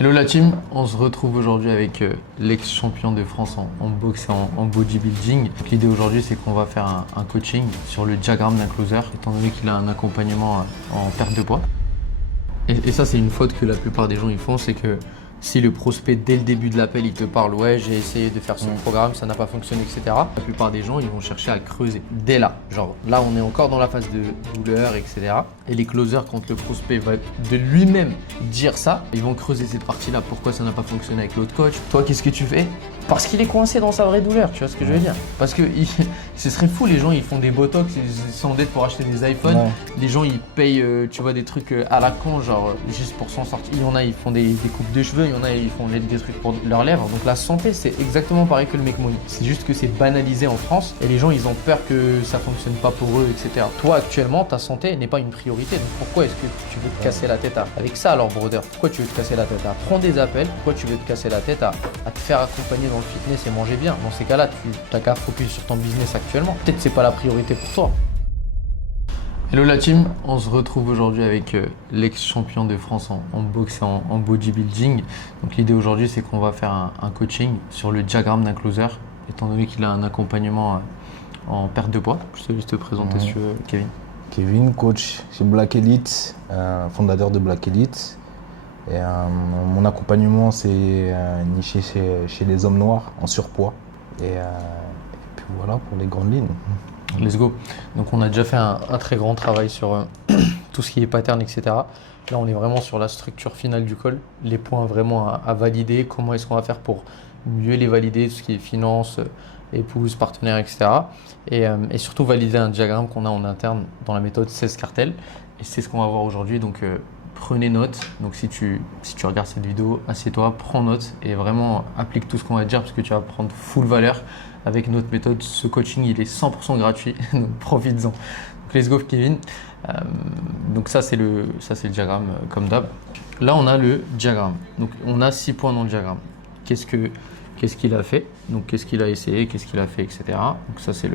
Hello la team, on se retrouve aujourd'hui avec l'ex-champion de France en boxe et en bodybuilding. L'idée aujourd'hui c'est qu'on va faire un coaching sur le diagramme d'un closer, étant donné qu'il a un accompagnement en perte de poids. Et ça c'est une faute que la plupart des gens ils font, c'est que si le prospect dès le début de l'appel il te parle ouais j'ai essayé de faire ce programme, ça n'a pas fonctionné, etc. La plupart des gens ils vont chercher à creuser dès là. Genre là on est encore dans la phase de douleur, etc. Et les closers quand le prospect va de lui-même dire ça, ils vont creuser cette partie-là. Pourquoi ça n'a pas fonctionné avec l'autre coach? Toi qu'est-ce que tu fais? Parce qu'il est coincé dans sa vraie douleur, tu vois ce que je veux dire? Parce que ce serait fou, les gens ils font des botox, ils s'endettent pour acheter des iPhones. Ouais. Les gens ils payent, tu vois, des trucs à la con, genre juste pour s'en sortir. Il y en a, ils font des coupes de cheveux, il y en a, ils font des trucs pour leurs lèvres. Donc la santé c'est exactement pareil que le make money. C'est juste que c'est banalisé en France et les gens ils ont peur que ça fonctionne pas pour eux, etc. Toi actuellement, ta santé n'est pas une priorité. Donc pourquoi est-ce que tu veux te casser la tête avec ça alors, brother? Pourquoi tu veux te casser la tête à prendre des appels? Pourquoi tu veux te casser la tête à te faire accompagner dans le fitness et manger bien? Dans ces cas-là, tu n'as qu'à focus sur ton business actuellement. Peut-être que c'est pas la priorité pour toi. Hello la team, on se retrouve aujourd'hui avec l'ex-champion de France en boxe et en bodybuilding. Donc l'idée aujourd'hui c'est qu'on va faire un coaching sur le diagramme d'un closer, étant donné qu'il a un accompagnement en perte de poids. Je te laisse te présenter si tu veux, Kevin. Kevin, coach chez Black Elite, fondateur de Black Elite. Et mon accompagnement, c'est niché chez les hommes noirs en surpoids. Et puis voilà pour les grandes lignes. Let's go. Donc on a déjà fait un très grand travail sur tout ce qui est pattern, etc. Là on est vraiment sur la structure finale du call, les points vraiment à valider, comment est-ce qu'on va faire pour mieux les valider, tout ce qui est finance, épouse, partenaire, etc. Et surtout valider un diagramme qu'on a en interne dans la méthode 16 cartels. Et c'est ce qu'on va voir aujourd'hui. Donc prenez note. Donc si tu regardes cette vidéo, assieds-toi, prends note et vraiment applique tout ce qu'on va te dire parce que tu vas prendre full valeur avec notre méthode. Ce coaching, il est 100% gratuit, donc profites-en. Donc let's go Kevin. Donc ça c'est le diagramme comme d'hab. Là on a le diagramme. Donc on a 6 points dans le diagramme. Qu'est-ce qu'il a fait? Donc qu'est-ce qu'il a essayé, qu'est-ce qu'il a fait, etc. Donc ça c'est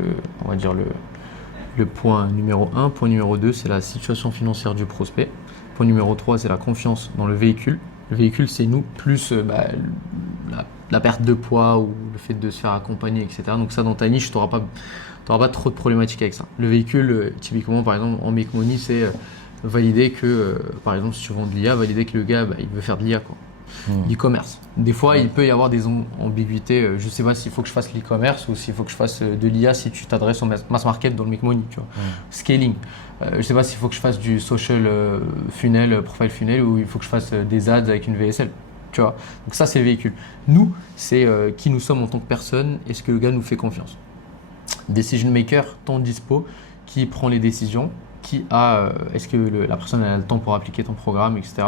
on va dire le point numéro 1. Point numéro 2, c'est la situation financière du prospect. Point numéro 3, c'est la confiance dans le véhicule. Le véhicule, c'est nous, plus la perte de poids ou le fait de se faire accompagner, etc. Donc ça, dans ta niche, tu n'auras pas trop de problématiques avec ça. Le véhicule, typiquement, par exemple, en Make Money, c'est valider que, par exemple, si tu vends de l'IA, valider que le gars, il veut faire de l'IA, quoi. L'e-commerce. Des fois, il peut y avoir des ambiguïtés. Je ne sais pas s'il faut que je fasse l'e-commerce ou s'il faut que je fasse de l'IA si tu t'adresses au mass market dans le Make Money. Tu vois. Scaling. Je ne sais pas s'il faut que je fasse du social funnel, profile funnel ou il faut que je fasse des ads avec une VSL. Tu vois. Donc ça, c'est le véhicule. Nous, c'est qui nous sommes en tant que personne. Est-ce que le gars nous fait confiance? Decision maker, temps dispo, qui prend les décisions, est-ce que la personne a le temps pour appliquer ton programme, etc.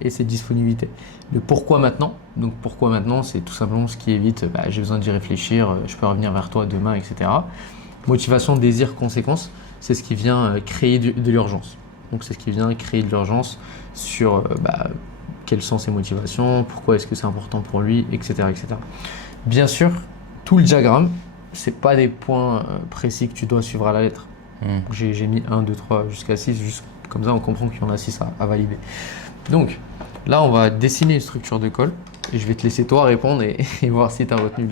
Et ses disponibilités. Le pourquoi maintenant. Donc pourquoi maintenant, c'est tout simplement ce qui évite, j'ai besoin d'y réfléchir, je peux revenir vers toi demain, etc. Motivation, désir, conséquence, c'est ce qui vient créer de l'urgence. Donc c'est ce qui vient créer de l'urgence sur quelles sont ses motivations, pourquoi est-ce que c'est important pour lui, etc., etc. Bien sûr, tout le diagramme, c'est pas des points précis que tu dois suivre à la lettre. J'ai mis 1, 2, 3 jusqu'à 6, juste comme ça on comprend qu'il y en a 6 à valider. Donc là on va dessiner une structure de call et je vais te laisser toi répondre et voir si tu as retenu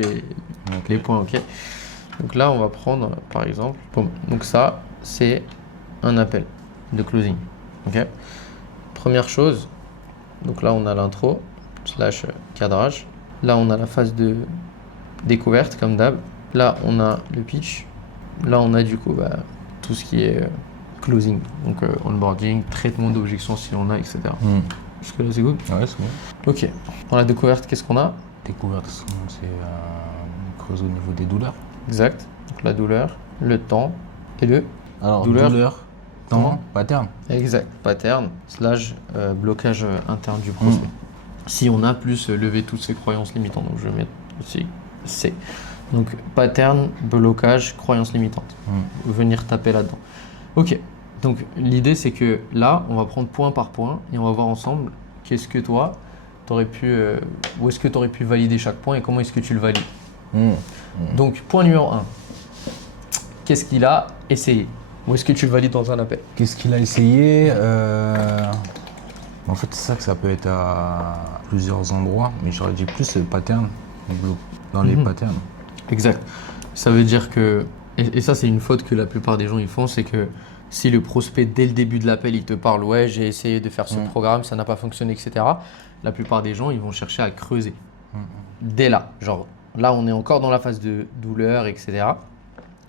les points. Ok. Donc là on va prendre par exemple, donc ça c'est un appel de closing. Ok. Première chose, donc là on a l'intro / cadrage. Là on a la phase de découverte comme d'hab. Là on a le pitch. Là on a du coup tout ce qui est closing, donc onboarding, traitement d'objections si on a, etc. Jusque là c'est good? Ouais, c'est bon. Ok. Dans la découverte, qu'est-ce qu'on a? Découverte, c'est creuse au niveau des douleurs. Exact. Donc la douleur, le temps et le douleur, temps, pattern. Exact. Pattern / blocage interne du prospect. Si on a plus levé toutes ces croyances limitantes, donc je vais mettre aussi C. Donc pattern, blocage, croyances limitantes. Venir taper là-dedans. Ok. Donc l'idée c'est que là, on va prendre point par point et on va voir ensemble qu'est-ce que toi, t'aurais pu, où est-ce que tu aurais pu valider chaque point et comment est-ce que tu le valides. Donc point numéro 1. Qu'est-ce qu'il a essayé? Ou est-ce que tu le valides dans un appel? Qu'est-ce qu'il a essayé? En fait, c'est ça que ça peut être à plusieurs endroits, mais j'aurais dit plus le pattern, dans les patterns. Exact. Ça veut dire que, et ça c'est une faute que la plupart des gens ils font, c'est que si le prospect dès le début de l'appel il te parle, ouais j'ai essayé de faire ce programme, ça n'a pas fonctionné, etc. La plupart des gens ils vont chercher à creuser. Dès là, genre là on est encore dans la phase de douleur, etc.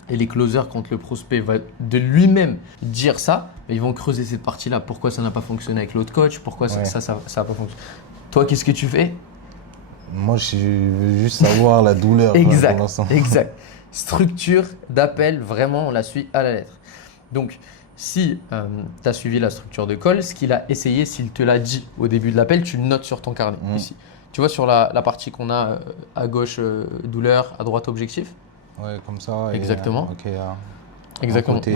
Et les closers, quand le prospect va de lui-même dire ça, ils vont creuser cette partie-là. Pourquoi ça n'a pas fonctionné avec l'autre coach? Pourquoi ça n'a pas fonctionné? Toi, qu'est-ce que tu fais? Moi, je veux juste savoir la douleur pour Exact, l'instant. exact. Structure d'appel, vraiment, on la suit à la lettre. Donc, si tu as suivi la structure de call, ce qu'il a essayé, s'il te l'a dit au début de l'appel, tu le notes sur ton carnet ici. Tu vois sur la partie qu'on a à gauche, douleur, à droite, objectif? Ouais, comme ça. Exactement. Exactement. Côté,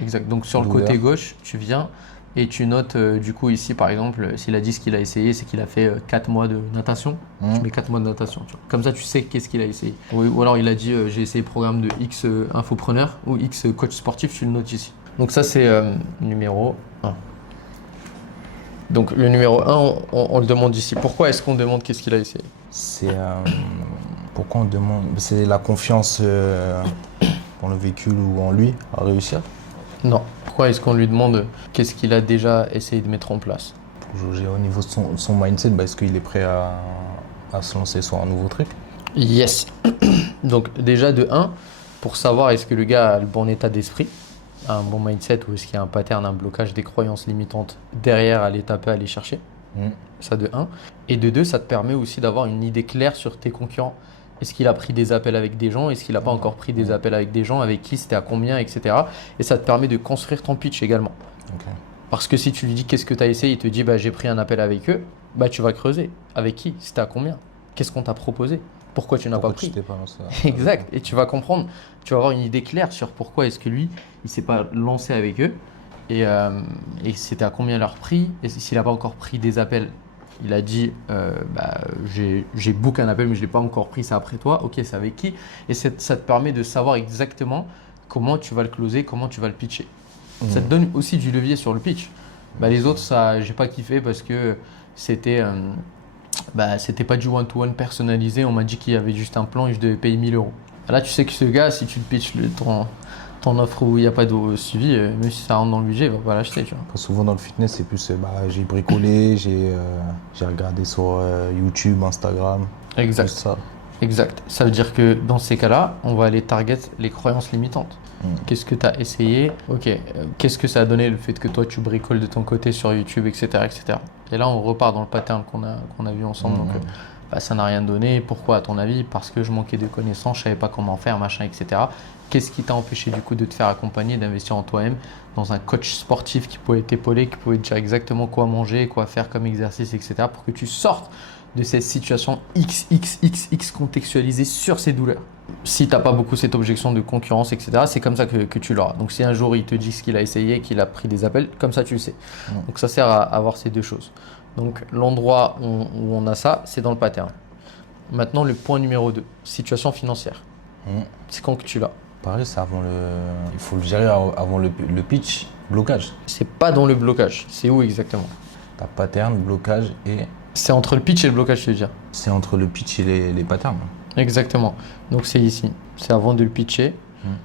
exact. Donc sur douleur. le côté gauche, tu viens et tu notes du coup ici par exemple, s'il a dit ce qu'il a essayé, c'est qu'il a fait 4 mois de natation. Tu mets 4 mois de natation. Tu vois. Comme ça, tu sais qu'est-ce qu'il a essayé. Ou alors il a dit j'ai essayé le programme de X infopreneur ou X coach sportif, tu le notes ici. Donc ça c'est numéro 1. Donc le numéro 1, on le demande ici. Pourquoi est-ce qu'on demande qu'est-ce qu'il a essayé? C'est pourquoi on demande? C'est la confiance dans le véhicule ou en lui à réussir. Non. Pourquoi est-ce qu'on lui demande qu'est-ce qu'il a déjà essayé de mettre en place? Pour jauger au niveau de son mindset, est-ce qu'il est prêt à se lancer sur un nouveau truc? Yes. Donc déjà de 1, pour savoir est-ce que le gars a le bon état d'esprit, a un bon mindset ou est-ce qu'il y a un pattern, un blocage, des croyances limitantes derrière à aller taper, à aller chercher. Ça de 1. Et de 2, ça te permet aussi d'avoir une idée claire sur tes concurrents. Est-ce qu'il a pris des appels avec des gens? Est-ce qu'il n'a pas encore pris des appels avec des gens? Avec qui? C'était à combien? Etc. Et ça te permet de construire ton pitch également. Okay. Parce que si tu lui dis qu'est-ce que tu as essayé, il te dit j'ai pris un appel avec eux, tu vas creuser. Avec qui? C'était à combien? Qu'est-ce qu'on t'a proposé? Pourquoi tu n'as pas pris? Tu t'es pas lancé, Exact. Et tu vas comprendre, tu vas avoir une idée claire sur pourquoi est-ce que lui, il s'est pas lancé avec eux et c'était à combien leur prix. Et s'il n'a pas encore pris des appels, il a dit j'ai book un appel mais je ne l'ai pas encore pris, c'est après toi. Ok, c'est avec qui? Et ça te permet de savoir exactement comment tu vas le closer, comment tu vas le pitcher. Ça te donne aussi du levier sur le pitch. Les autres, ça, j'ai pas kiffé parce que c'était pas du one-to-one personnalisé. On m'a dit qu'il y avait juste un plan et je devais payer 1 000 euros. Là, tu sais que ce gars, si tu le pitches ton offre où il n'y a pas de suivi, même si ça rentre dans le budget, il va pas l'acheter. Tu vois. Souvent dans le fitness, c'est plus j'ai bricolé, j'ai regardé sur YouTube, Instagram. Exact. Ça. Exact. Ça veut dire que dans ces cas-là, on va aller target les croyances limitantes. Qu'est-ce que tu as essayé? Ok. Qu'est-ce que ça a donné le fait que toi tu bricoles de ton côté sur YouTube, etc. etc. Et là, on repart dans le pattern qu'on a vu ensemble. Donc, ça n'a rien donné. Pourquoi, à ton avis? Parce que je manquais de connaissances, je savais pas comment faire, machin, etc. Qu'est-ce qui t'a empêché du coup de te faire accompagner, d'investir en toi-même dans un coach sportif qui pouvait t'épauler, qui pouvait te dire exactement quoi manger, quoi faire comme exercice, etc. pour que tu sortes de cette situation XXXX contextualisée sur ces douleurs. Si tu n'as pas beaucoup cette objection de concurrence, etc., c'est comme ça que tu l'auras. Donc si un jour il te dit ce qu'il a essayé, qu'il a pris des appels, comme ça tu le sais. Donc ça sert à avoir ces deux choses. Donc l'endroit où on a ça, c'est dans le pattern. Maintenant le point numéro 2, situation financière. C'est quand que tu l'as? Pareil, c'est avant il faut le gérer avant le pitch, blocage. C'est pas dans le blocage, c'est où exactement? T'as pattern, blocage et... C'est entre le pitch et le blocage, je veux dire. C'est entre le pitch et les patterns. Exactement. Donc c'est ici. C'est avant de le pitcher,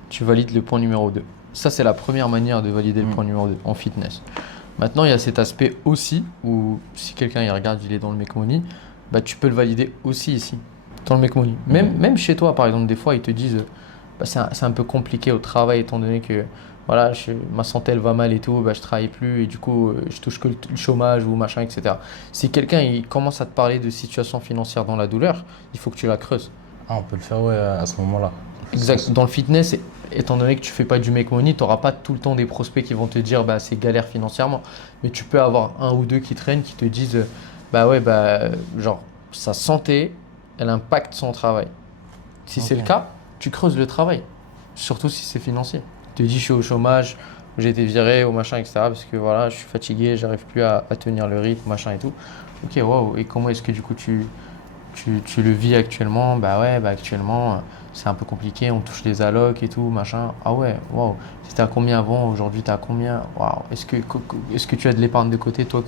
tu valides le point numéro 2. Ça, c'est la première manière de valider le point numéro 2 en fitness. Maintenant, il y a cet aspect aussi où si quelqu'un il regarde, il est dans le Make Money, tu peux le valider aussi ici, dans le Make Money. Même chez toi, par exemple, des fois, ils te disent c'est un peu compliqué au travail étant donné que voilà, ma santé elle va mal et tout, je travaille plus et du coup je touche que le chômage ou machin, etc. Si quelqu'un il commence à te parler de situation financière dans la douleur, il faut que tu la creuses. On peut le faire à ce moment-là. Exact. Dans le fitness, étant donné que tu fais pas du make money, tu n'auras pas tout le temps des prospects qui vont te dire c'est galère financièrement. Mais tu peux avoir un ou deux qui traînent, qui te disent genre sa santé, elle impacte son travail. Si c'est le cas, tu creuses le travail, surtout si c'est financier. Tu te dis je suis au chômage, j'ai été viré au machin, etc. parce que voilà, je suis fatigué, j'arrive plus à tenir le rythme, machin et tout. Ok, waouh. Et comment est-ce que du coup tu tu le vis actuellement, bah ouais, bah actuellement, c'est un peu compliqué, on touche les allocs et tout, machin. Ah ouais, waouh. C'était à combien avant, aujourd'hui t'es à combien? Waouh. Est-ce que tu as de l'épargne de côté, toi,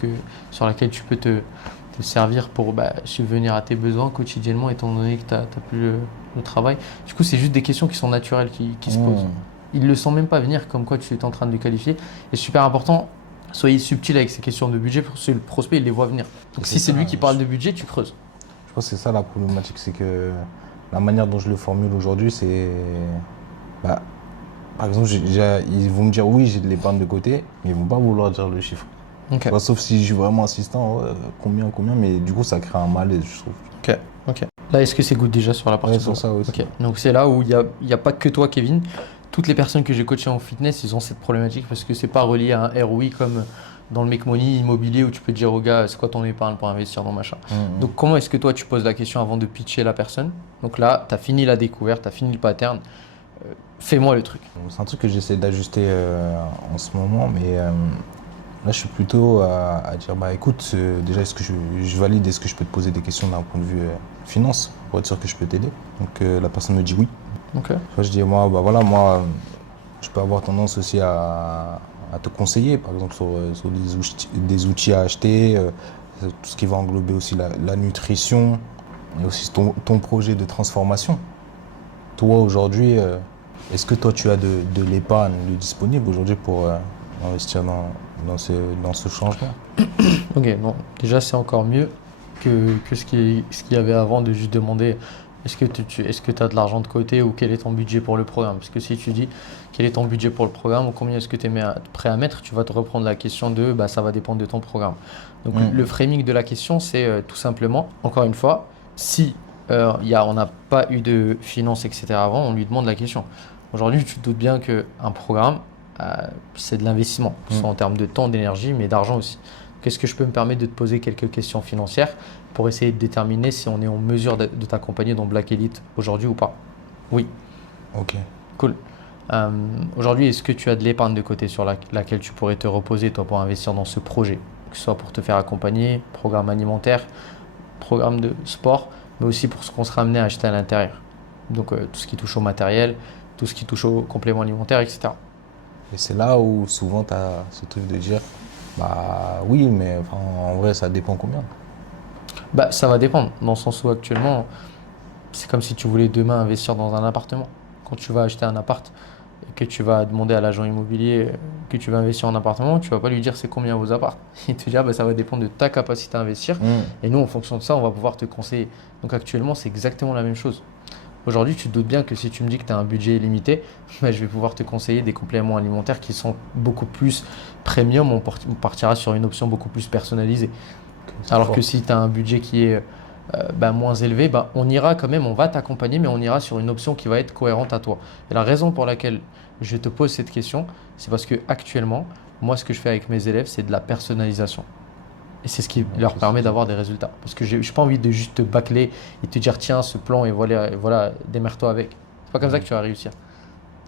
sur laquelle tu peux te servir pour subvenir à tes besoins quotidiennement, étant donné que tu n'as plus le travail? Du coup, c'est juste des questions qui sont naturelles qui se posent. Ils ne le sentent même pas venir, comme quoi tu es en train de le qualifier. Et super important, soyez subtil avec ces questions de budget, parce que le prospect, il les voit venir. Donc si c'est lui qui parle de budget, tu creuses. Je pense que c'est ça la problématique, c'est que la manière dont je le formule aujourd'hui, c'est. Par exemple, ils vont me dire oui, j'ai de l'épargne de côté, mais ils ne vont pas vouloir dire le chiffre. Ok. Sauf si je suis vraiment insistant, ouais, combien, mais du coup, ça crée un malaise, je trouve. Ok. Là, est-ce que c'est good déjà sur la partie? Ouais, sur ça aussi. Ok. Donc c'est là où il y a pas que toi, Kevin. Toutes les personnes que j'ai coachées en fitness, ils ont cette problématique parce que c'est pas relié à un ROI comme dans le Make Money immobilier où tu peux dire au gars c'est quoi ton épargne pour investir dans machin. Donc comment est-ce que toi tu poses la question avant de pitcher la personne? Donc là, tu as fini la découverte, tu as fini le pattern. Fais-moi le truc. C'est un truc que j'essaie d'ajuster en ce moment, mais là je suis plutôt à dire écoute, déjà est-ce que je valide, est-ce que je peux te poser des questions d'un point de vue finance pour être sûr que je peux t'aider? Donc la personne me dit oui. Ok. Je dis moi je peux avoir tendance aussi à te conseiller, par exemple sur des outils à acheter, tout ce qui va englober aussi la nutrition et aussi ton projet de transformation. Toi aujourd'hui, est-ce que toi tu as de l'épargne disponible aujourd'hui pour investir dans ce changement? Ok, bon, déjà c'est encore mieux que ce qu'il y avait avant de juste demander est-ce que tu as de l'argent de côté ou quel est ton budget pour le programme? Parce que si tu dis quel est ton budget pour le programme ou combien est-ce que tu es prêt à mettre, tu vas te reprendre la question de ça va dépendre de ton programme. Donc le framing de la question, c'est tout simplement, encore une fois, si on n'a pas eu de finances, etc. avant, on lui demande la question. Aujourd'hui, tu te doutes bien qu'un programme, c'est de l'investissement, que ce soit en termes de temps, d'énergie, mais d'argent aussi. Qu'est-ce que je peux me permettre de te poser quelques questions financières pour essayer de déterminer si on est en mesure de t'accompagner dans Black Elite aujourd'hui ou pas? Oui. Ok. Cool. Aujourd'hui, est-ce que tu as de l'épargne de côté sur laquelle tu pourrais te reposer toi pour investir dans ce projet? Que ce soit pour te faire accompagner, programme alimentaire, programme de sport, mais aussi pour ce qu'on sera amené à acheter à l'intérieur. Donc tout ce qui touche au matériel, tout ce qui touche au complément alimentaire, etc. Et c'est là où souvent tu as ce truc de dire oui, mais en vrai ça dépend combien. Ça va dépendre, dans le sens où actuellement, c'est comme si tu voulais demain investir dans un appartement. Quand tu vas acheter un appart et que tu vas demander à l'agent immobilier que tu vas investir en appartement, tu vas pas lui dire c'est combien vos apparts. Il te dira ça va dépendre de ta capacité à investir. Et nous, en fonction de ça, on va pouvoir te conseiller. Donc actuellement, c'est exactement la même chose. Aujourd'hui, tu te doutes bien que si tu me dis que tu as un budget limité, je vais pouvoir te conseiller des compléments alimentaires qui sont beaucoup plus premium. On partira sur une option beaucoup plus personnalisée. Alors que si tu as un budget qui est moins élevé, on ira quand même, on va t'accompagner, mais on ira sur une option qui va être cohérente à toi. Et la raison pour laquelle je te pose cette question, c'est parce que actuellement, moi, ce que je fais avec mes élèves, c'est de la personnalisation. Et c'est ce qui leur permet d'avoir des résultats. Parce que je n'ai pas envie de juste te bâcler et te dire tiens, ce plan, et voilà démerde-toi avec. C'est pas comme ça que tu vas réussir.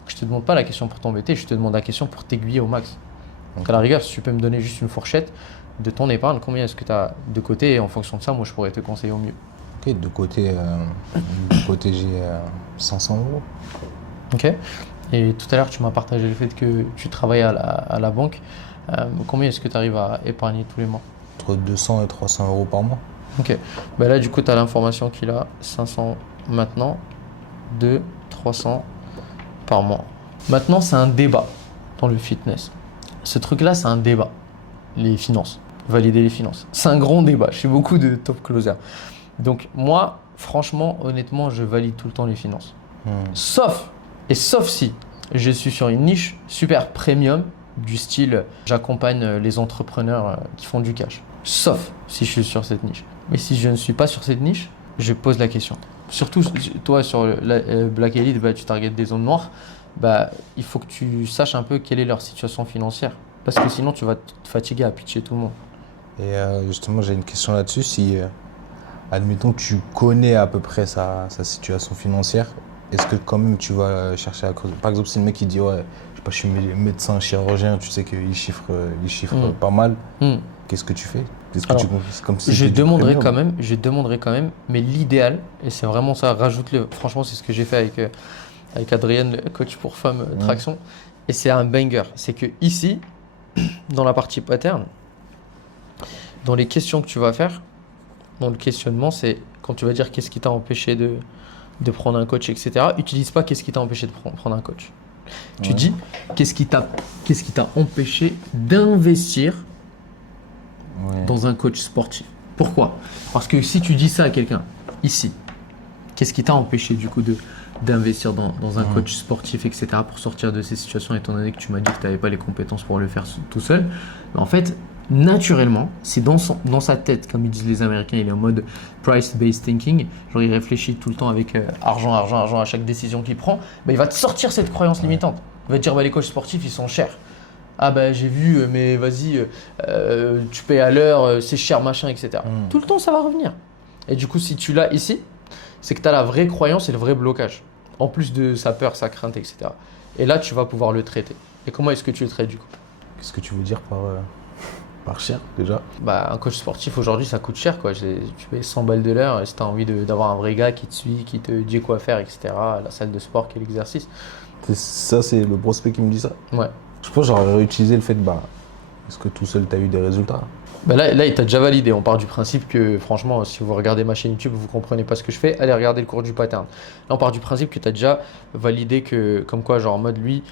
Je te demande pas la question pour t'embêter, je te demande la question pour t'aiguiller au max. Donc à la rigueur, si tu peux me donner juste une fourchette de ton épargne, combien est-ce que tu as de côté, et en fonction de ça, moi, je pourrais te conseiller au mieux. Ok, de côté j'ai 500 euros. Ok. Et tout à l'heure, tu m'as partagé le fait que tu travailles à la banque. Combien est-ce que tu arrives à épargner tous les mois? Entre 200 et 300 euros par mois. Ok. Là, du coup, tu as l'information qu'il a 500 maintenant, 300 par mois. Maintenant, c'est un débat dans le fitness. Ce truc-là, c'est un débat. Les finances. Valider les finances. C'est un grand débat chez beaucoup de top closers. Donc, moi, franchement, honnêtement, je valide tout le temps les finances. Sauf si je suis sur une niche super premium du style j'accompagne les entrepreneurs qui font du cash. Sauf si je suis sur cette niche. Mais si je ne suis pas sur cette niche, je pose la question. Surtout toi sur Black Elite, tu targetes des zones noires. Il faut que tu saches un peu quelle est leur situation financière. Parce que sinon tu vas te fatiguer à pitcher tout le monde. Et justement j'ai une question là-dessus. Si admettons que tu connais à peu près sa situation financière, est-ce que quand même tu vas chercher à creuser? Par exemple si le mec il dit ouais, je sais pas, je suis médecin, chirurgien, tu sais qu'il chiffre pas mal. qu'est-ce que tu fais? Alors, C'est comme si je c'était du demanderai premium. quand même, mais l'idéal, et c'est vraiment ça, rajoute-le. Franchement, c'est ce que j'ai fait avec Adrien, le coach pour femmes traction, et c'est un banger. C'est que ici, dans la partie pattern, dans les questions que tu vas faire, dans le questionnement, c'est quand tu vas dire qu'est-ce qui t'a empêché de prendre un coach, etc. Utilise pas qu'est-ce qui t'a empêché de prendre un coach. Tu Ouais. dis qu'est-ce qui t'a empêché d'investir Ouais. dans un coach sportif. Pourquoi? Parce que si tu dis ça à quelqu'un, ici, qu'est-ce qui t'a empêché du coup d'investir dans un coach sportif, etc., pour sortir de ces situations, étant donné que tu m'as dit que tu n'avais pas les compétences pour le faire tout seul? Mais en fait, naturellement, c'est dans sa tête, comme ils disent les Américains, il est en mode price-based thinking, genre il réfléchit tout le temps avec argent à chaque décision qu'il prend, bah, il va te sortir cette croyance limitante. Il va te dire, bah, les coachs sportifs, ils sont chers. Ah bah j'ai vu, mais vas-y, tu payes à l'heure, c'est cher, machin, etc. Tout le temps, ça va revenir. Et du coup, si tu l'as ici, c'est que tu as la vraie croyance et le vrai blocage. En plus de sa peur, sa crainte, etc. Et là, tu vas pouvoir le traiter. Et comment est-ce que tu le traites du coup? Qu'est-ce que tu veux dire par cher déjà? Bah, un coach sportif aujourd'hui, ça coûte cher, quoi. Tu payes 100 balles de l'heure et si tu as envie d'avoir un vrai gars qui te suit, qui te dit quoi faire, etc. La salle de sport, quel exercice. Ça, c'est le prospect qui me dit ça. Ouais. Je pense que j'aurais réutilisé le fait de, est-ce que tout seul, tu as eu des résultats? Bah là, il t'a déjà validé. On part du principe que, franchement, si vous regardez ma chaîne YouTube, vous ne comprenez pas ce que je fais, allez regarder le cours du pattern. Là, on part du principe que tu as déjà validé que, comme quoi, genre en mode lui,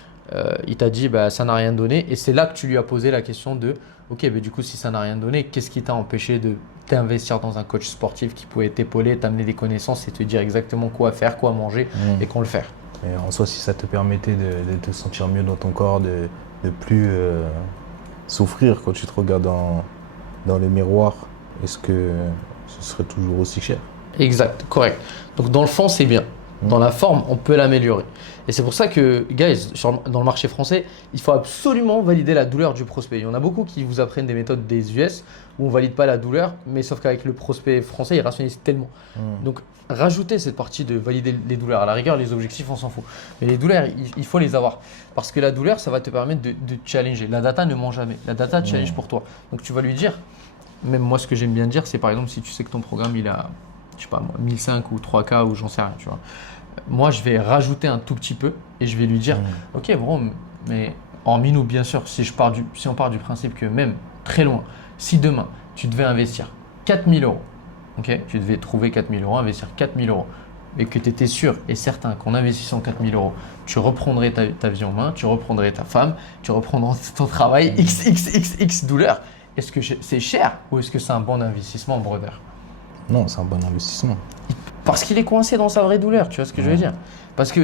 il t'a dit, bah, ça n'a rien donné. Et c'est là que tu lui as posé la question de, ok, bah, du coup, si ça n'a rien donné, qu'est-ce qui t'a empêché de t'investir dans un coach sportif qui pouvait t'épauler, t'amener des connaissances et te dire exactement quoi faire, quoi manger et qu'on le fait. Et en soi, si ça te permettait de te sentir mieux dans ton corps, de plus souffrir quand tu te regardes dans le miroir, est-ce que ce serait toujours aussi cher? Exact, correct. Donc dans le fond, c'est bien. Dans la forme, on peut l'améliorer. Et c'est pour ça que, guys, dans le marché français, il faut absolument valider la douleur du prospect. Il y en a beaucoup qui vous apprennent des méthodes des US où on ne valide pas la douleur, mais sauf qu'avec le prospect français, il rationalise tellement. Donc, rajoutez cette partie de valider les douleurs. À la rigueur, les objectifs, on s'en fout. Mais les douleurs, il faut les avoir. Parce que la douleur, ça va te permettre de challenger. La data ne ment jamais. La data challenge pour toi. Donc, tu vas lui dire, même moi, ce que j'aime bien dire, c'est par exemple, si tu sais que ton programme, il a, je sais pas moi, 1005 ou 3K ou j'en sais rien, tu vois. Moi, je vais rajouter un tout petit peu et je vais lui dire, ok, bro, mais en minou, bien sûr, si on part du principe que même très loin, si demain, tu devais investir 4000 euros, ok, tu devais trouver 4000 euros, investir 4000 euros, et que tu étais sûr et certain qu'en investissant 4000 euros, tu reprendrais ta vie en main, tu reprendrais ta femme, tu reprendrais ton travail, x douleur, est-ce que c'est cher ou est-ce que c'est un bon investissement, brother? Non, c'est un bon investissement. Parce qu'il est coincé dans sa vraie douleur, tu vois ce que je veux dire? Parce que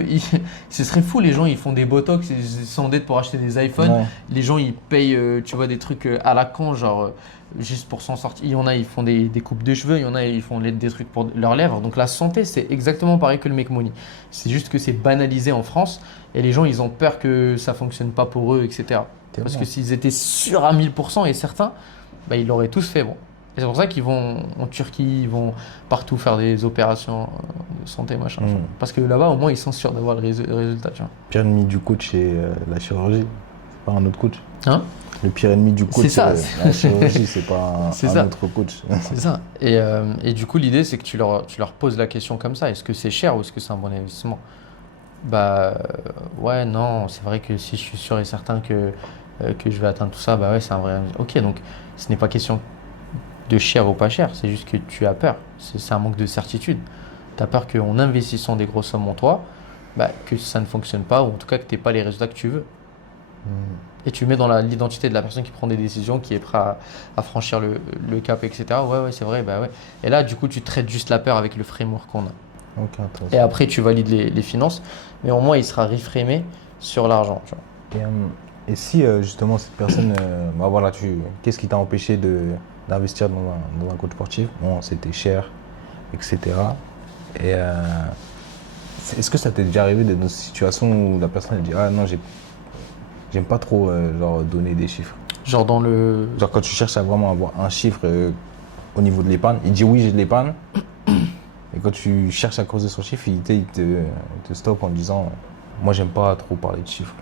ce serait fou, les gens ils font des botox, ils s'endettent pour acheter des iPhones, les gens ils payent tu vois, des trucs à la con, genre juste pour s'en sortir. Il y en a, ils font des coupes de cheveux, il y en a, ils font des trucs pour leurs lèvres. Donc la santé, c'est exactement pareil que le make money. C'est juste que c'est banalisé en France et les gens ils ont peur que ça ne fonctionne pas pour eux, etc. Parce que s'ils étaient sûrs à 1000% et certains, bah, ils l'auraient tous fait. Bon. Et c'est pour ça qu'ils vont en Turquie, ils vont partout faire des opérations de santé, machin. Parce que là-bas, au moins, ils sont sûrs d'avoir le résultat. Tu vois. Le pire ennemi du coach, c'est la chirurgie. C'est pas un autre coach. Hein? Le pire ennemi du coach, c'est la chirurgie, c'est pas un autre coach. C'est ça. Et du coup, l'idée, c'est que tu leur poses la question comme ça. Est-ce que c'est cher ou est-ce que c'est un bon investissement? Bah ouais, non, c'est vrai que si je suis sûr et certain que je vais atteindre tout ça, bah ouais, c'est un vrai investissement. Ok, donc ce n'est pas question de cher ou pas cher, c'est juste que tu as peur. C'est un manque de certitude. Tu as peur qu'en investissant des grosses sommes en toi, bah, que ça ne fonctionne pas ou en tout cas que tu n'aies pas les résultats que tu veux. Et tu mets dans l'identité de la personne qui prend des décisions, qui est prêt à franchir le cap, etc. Ouais, c'est vrai, bah ouais. Et là, du coup, tu traites juste la peur avec le framework qu'on a. Okay, et après, tu valides les finances, mais au moins, il sera reframé sur l'argent. Tu vois. Et si justement cette personne, bah voilà, qu'est-ce qui t'a empêché d'investir dans un coach sportif? Bon, c'était cher, etc. Et est-ce que ça t'est déjà arrivé d'être dans une situation où la personne elle dit ah non, j'aime pas trop genre donner des chiffres? Genre genre quand tu cherches à vraiment avoir un chiffre au niveau de l'épargne, il dit oui, j'ai de l'épargne. Et quand tu cherches à creuser son chiffre, il te stoppe en disant moi j'aime pas trop parler de chiffres.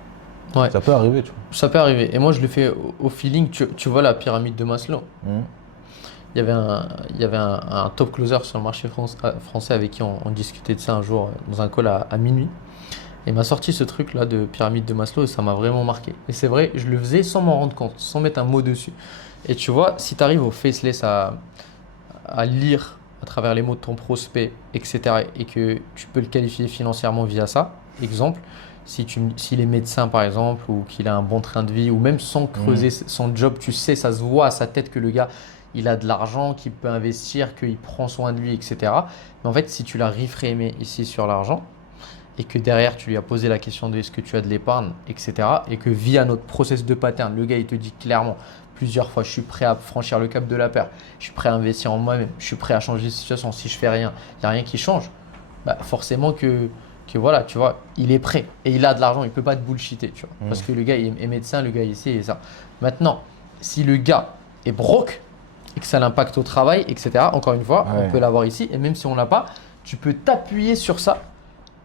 Ouais, Ça peut arriver, tu vois. ça peut arriver. Et moi, je le fais au feeling. Tu vois la pyramide de Maslow. Mhm. Il y avait un top closer sur le marché français avec qui on discutait de ça un jour dans un call à minuit. Et il m'a sorti ce truc-là de pyramide de Maslow et ça m'a vraiment marqué. Et c'est vrai, je le faisais sans m'en rendre compte, sans mettre un mot dessus. Et tu vois, si tu arrives au faceless à lire à travers les mots de ton prospect, etc., et que tu peux le qualifier financièrement via ça, exemple, s'il est médecin par exemple, ou qu'il a un bon train de vie, ou même sans creuser son job, tu sais, ça se voit à sa tête que le gars, il a de l'argent, qu'il peut investir, qu'il prend soin de lui, etc. Mais en fait, si tu l'as reframé ici sur l'argent, et que derrière tu lui as posé la question de est-ce que tu as de l'épargne, etc. Et que via notre process de pattern, le gars il te dit clairement plusieurs fois je suis prêt à franchir le cap de la paire, je suis prêt à investir en moi-même, je suis prêt à changer de situation si je fais rien, il n'y a rien qui change, bah forcément que voilà, tu vois, il est prêt et il a de l'argent, il ne peut pas te bullshiter, tu vois. Parce que le gars il est médecin, le gars ici et ça. Maintenant, si le gars est broke et que ça l'impacte au travail, etc., encore une fois, Ouais. on peut l'avoir ici et même si on l'a pas, tu peux t'appuyer sur ça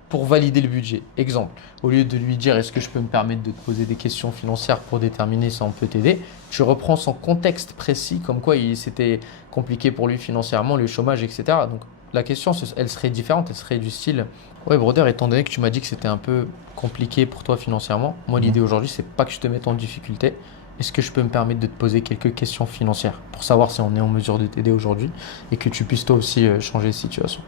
pour valider le budget. Exemple, au lieu de lui dire est-ce que je peux me permettre de te poser des questions financières pour déterminer si on peut t'aider, tu reprends son contexte précis, comme quoi c'était compliqué pour lui financièrement, le chômage, etc. Donc la question, elle serait différente, elle serait du style ouais, brother, étant donné que tu m'as dit que c'était un peu compliqué pour toi financièrement, moi l'idée aujourd'hui, c'est pas que je te mette en difficulté. Est-ce que je peux me permettre de te poser quelques questions financières pour savoir si on est en mesure de t'aider aujourd'hui et que tu puisses toi aussi changer de situation?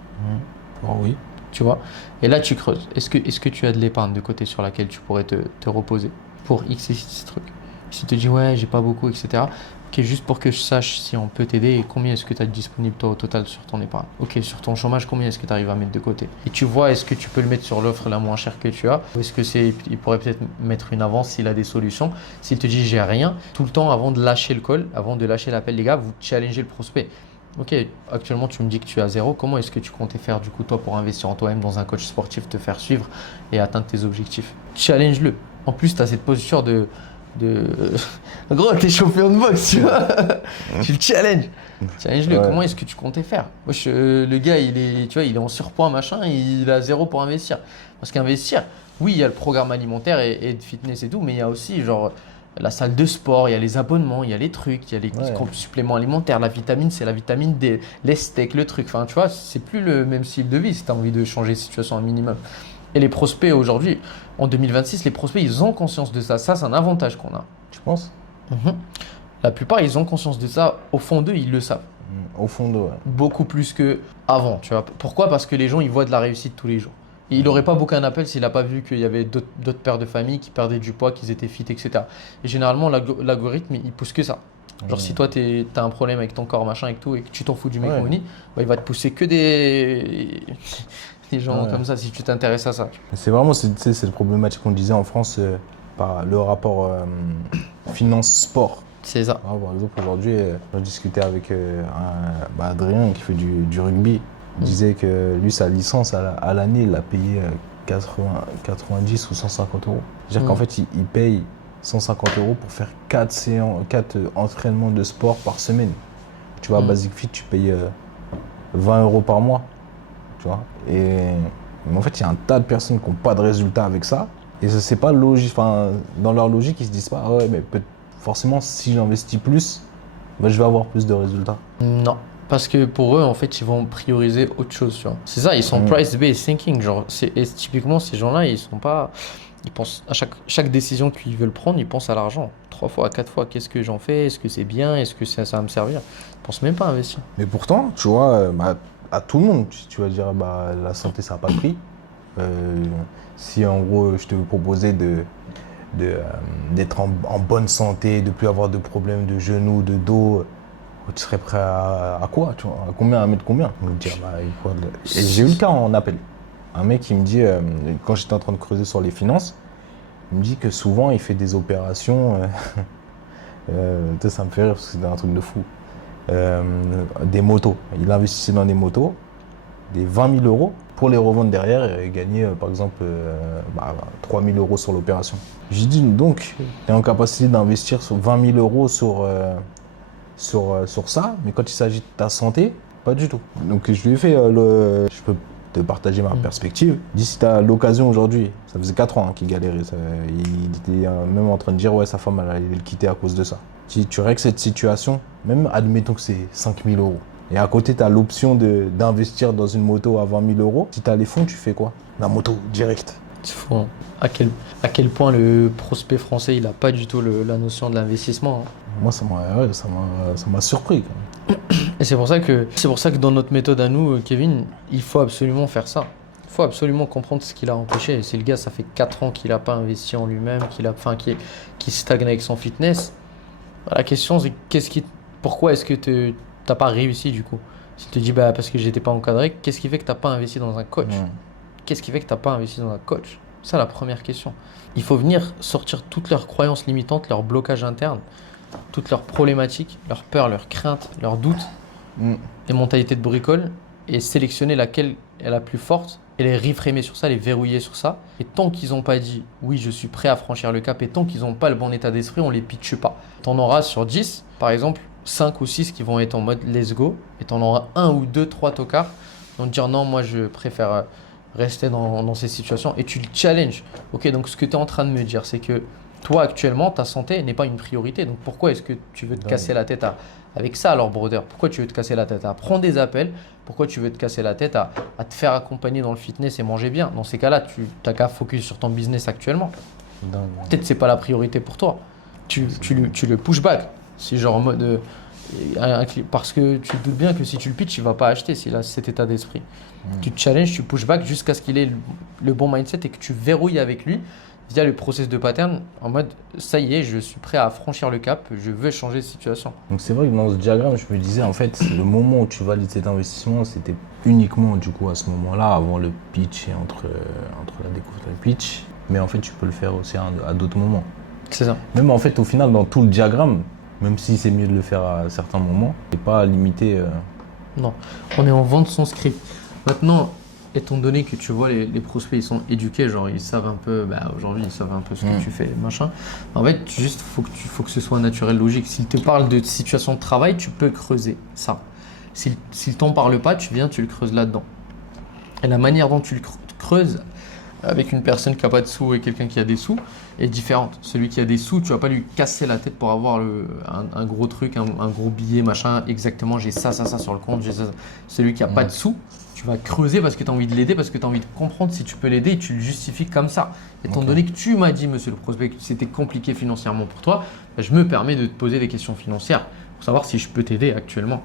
Oh oui. Tu vois? Et là, tu creuses. Est-ce que tu as de l'épargne de côté sur laquelle tu pourrais te reposer pour X et X trucs? Si tu te dis, ouais, j'ai pas beaucoup, etc. Ok, juste pour que je sache si on peut t'aider et combien est-ce que tu as disponible toi au total sur ton épargne. Ok, sur ton chômage, combien est-ce que tu arrives à mettre de côté? Et tu vois, est-ce que tu peux le mettre sur l'offre la moins chère que tu as? Ou est-ce que il pourrait peut-être mettre une avance s'il a des solutions? S'il te dit, j'ai rien, tout le temps avant de lâcher le call, avant de lâcher l'appel, les gars, vous challengez le prospect. Ok, actuellement tu me dis que tu as zéro. Comment est-ce que tu comptais faire du coup toi pour investir en toi-même dans un coach sportif, te faire suivre et atteindre tes objectifs? Challenge-le. En plus, tu as cette posture de... Gros, t'es champion de boxe, tu vois. Tu le challenges. Challenge-le. Ouais. Comment est-ce que tu comptais faire? Moi, le gars, tu vois, il est en surpoids, machin, il a zéro pour investir. Parce qu'investir, oui, il y a le programme alimentaire et de fitness et tout, mais il y a aussi genre la salle de sport, il y a les abonnements, il y a les trucs, il y a les suppléments alimentaires, la vitamine C, la vitamine D, les steaks, le truc. Enfin, tu vois, c'est plus le même style de vie si tu as envie de changer de situation un minimum. Et les prospects aujourd'hui, en 2026, les prospects, ils ont conscience de ça. Ça, c'est un avantage qu'on a. Tu penses? La plupart, ils ont conscience de ça. Au fond d'eux, ils le savent. Au fond de, ouais. Beaucoup plus qu'avant, tu vois. Pourquoi? Parce que les gens, ils voient de la réussite tous les jours. Et il n'aurait pas booké un appel s'il n'a pas vu qu'il y avait d'autres pères de famille qui perdaient du poids, qu'ils étaient fit, etc. Et généralement, l'algorithme, il pousse que ça. Genre, si toi, t'as un problème avec ton corps, machin, et tout, et que tu t'en fous du mec money, bah, il va te pousser que des gens comme ça, si tu t'intéresses à ça. C'est vraiment cette problématique qu'on disait en France par le rapport finance-sport. C'est ça. Ah, par exemple, aujourd'hui, je discutais avec Adrien qui fait du rugby. Il disait que lui, sa licence à l'année, il l'a payé 90 ou 150 euros. C'est-à-dire qu'en fait, il paye 150 euros pour faire 4 entraînements de sport par semaine. Tu vois, Basic Fit, tu payes 20 euros par mois. Tu vois. Mais en fait, il y a un tas de personnes qui n'ont pas de résultats avec ça. Et c'est pas logique. Enfin, dans leur logique, ils se disent pas, ah ouais, mais forcément, si j'investis plus, bah, je vais avoir plus de résultats. Non. Parce que pour eux, en fait, ils vont prioriser autre chose. Tu vois. C'est ça, ils sont price-based thinking. Genre, et typiquement, ces gens-là, ils sont pas. Ils pensent à chaque décision qu'ils veulent prendre, ils pensent à l'argent. 3 fois, 4 fois, qu'est-ce que j'en fais? Est-ce que c'est bien? Est-ce que ça va me servir? Ils pensent même pas à investir. Mais pourtant, tu vois, à tout le monde, tu vas dire, bah, la santé, ça n'a pas de prix. Si en gros, je te proposais d'être en bonne santé, de ne plus avoir de problèmes de genoux, de dos, tu serais prêt à quoi, tu vois? À combien? À mettre combien? Je me dis, et j'ai eu le cas en appel. Un mec qui me dit, quand j'étais en train de creuser sur les finances, il me dit que souvent il fait des opérations, ça me fait rire parce que c'était un truc de fou, des motos. Il investissait dans des motos, des 20 000 euros pour les revendre derrière et gagner par exemple 3 000 euros sur l'opération. J'ai dit donc, tu es en capacité d'investir sur 20 000 euros sur ça, mais quand il s'agit de ta santé, pas du tout. Donc je lui ai fait te partager ma perspective. Dis si tu as l'occasion aujourd'hui, ça faisait 4 ans qu'il galérait. Il était même en train de dire ouais, sa femme elle allait le quitter à cause de ça. Si tu règles cette situation, même admettons que c'est 5 000 euros. Et à côté, tu as l'option d'investir dans une moto à 20 000 euros. Si tu as les fonds, tu fais quoi? La moto, direct. C'est fou, hein. À quel point le prospect français, il n'a pas du tout la notion de l'investissement, hein. Moi, ça m'a surpris, quand même. Et c'est pour ça que dans notre méthode à nous, Kevin, il faut absolument faire ça. Il faut absolument comprendre ce qui l'a empêché. Si le gars, ça fait 4 ans qu'il n'a pas investi en lui-même, qu'il stagne avec son fitness, la question c'est pourquoi est-ce que tu n'as pas réussi du coup? Si tu te dis parce que j'étais pas encadré, qu'est-ce qui fait que tu n'as pas investi dans un coach? Qu'est-ce qui fait que tu n'as pas investi dans un coach? C'est ça la première question. Il faut venir sortir toutes leurs croyances limitantes, leurs blocages internes, toutes leurs problématiques, leurs peurs, leurs craintes, leurs doutes, les mentalités de bricole et sélectionner laquelle est la plus forte et les reframer sur ça, les verrouiller sur ça. Et tant qu'ils n'ont pas dit oui, je suis prêt à franchir le cap et tant qu'ils n'ont pas le bon état d'esprit, on ne les pitche pas. Tu en auras sur 10, par exemple, 5 ou 6 qui vont être en mode let's go et tu en auras 1 ou 2, 3 tocards qui vont te dire non, moi je préfère rester dans ces situations et tu le challenges. Ok, donc ce que tu es en train de me dire, c'est que toi actuellement, ta santé n'est pas une priorité. Donc pourquoi est-ce que tu veux te casser la tête avec ça alors, brother? Pourquoi tu veux te casser la tête à prendre des appels? Pourquoi tu veux te casser la tête à te faire accompagner dans le fitness et manger bien? Dans ces cas-là, tu n'as qu'à focus sur ton business actuellement. Peut-être que ce n'est pas la priorité pour toi. Tu le push back. C'est genre en mode… parce que tu te doutes bien que si tu le pitches, il ne va pas acheter s'il a cet état d'esprit. Tu te challenges, tu push back jusqu'à ce qu'il ait le bon mindset et que tu verrouilles avec lui via le process de pattern en mode ça y est, je suis prêt à franchir le cap, je veux changer de situation. Donc c'est vrai que dans ce diagramme, je me disais en fait, le moment où tu valides cet investissement, c'était uniquement du coup à ce moment-là, avant le pitch et entre la découverte et le pitch. Mais en fait, tu peux le faire aussi à d'autres moments. C'est ça. Même en fait, au final, dans tout le diagramme, même si c'est mieux de le faire à certains moments, c'est pas limité. Non, on est en vente son script. Maintenant, étant donné que tu vois, les prospects, ils sont éduqués, genre ils savent un peu, aujourd'hui ils savent un peu ce que tu fais, machin. En fait, juste, faut que ce soit naturel, logique. S'il te parle de situation de travail, tu peux creuser ça. S'il t'en parle pas, tu le creuses là-dedans. Et la manière dont tu le creuses avec une personne qui n'a pas de sous et quelqu'un qui a des sous est différente. Celui qui a des sous, tu vas pas lui casser la tête pour avoir un gros truc, un gros billet, machin, exactement, j'ai ça sur le compte, j'ai ça. Celui qui n'a pas de sous, tu vas creuser parce que tu as envie de l'aider, parce que tu as envie de comprendre si tu peux l'aider et tu le justifies comme ça. Étant donné que tu m'as dit, monsieur le prospect, que c'était compliqué financièrement pour toi, je me permets de te poser des questions financières pour savoir si je peux t'aider actuellement.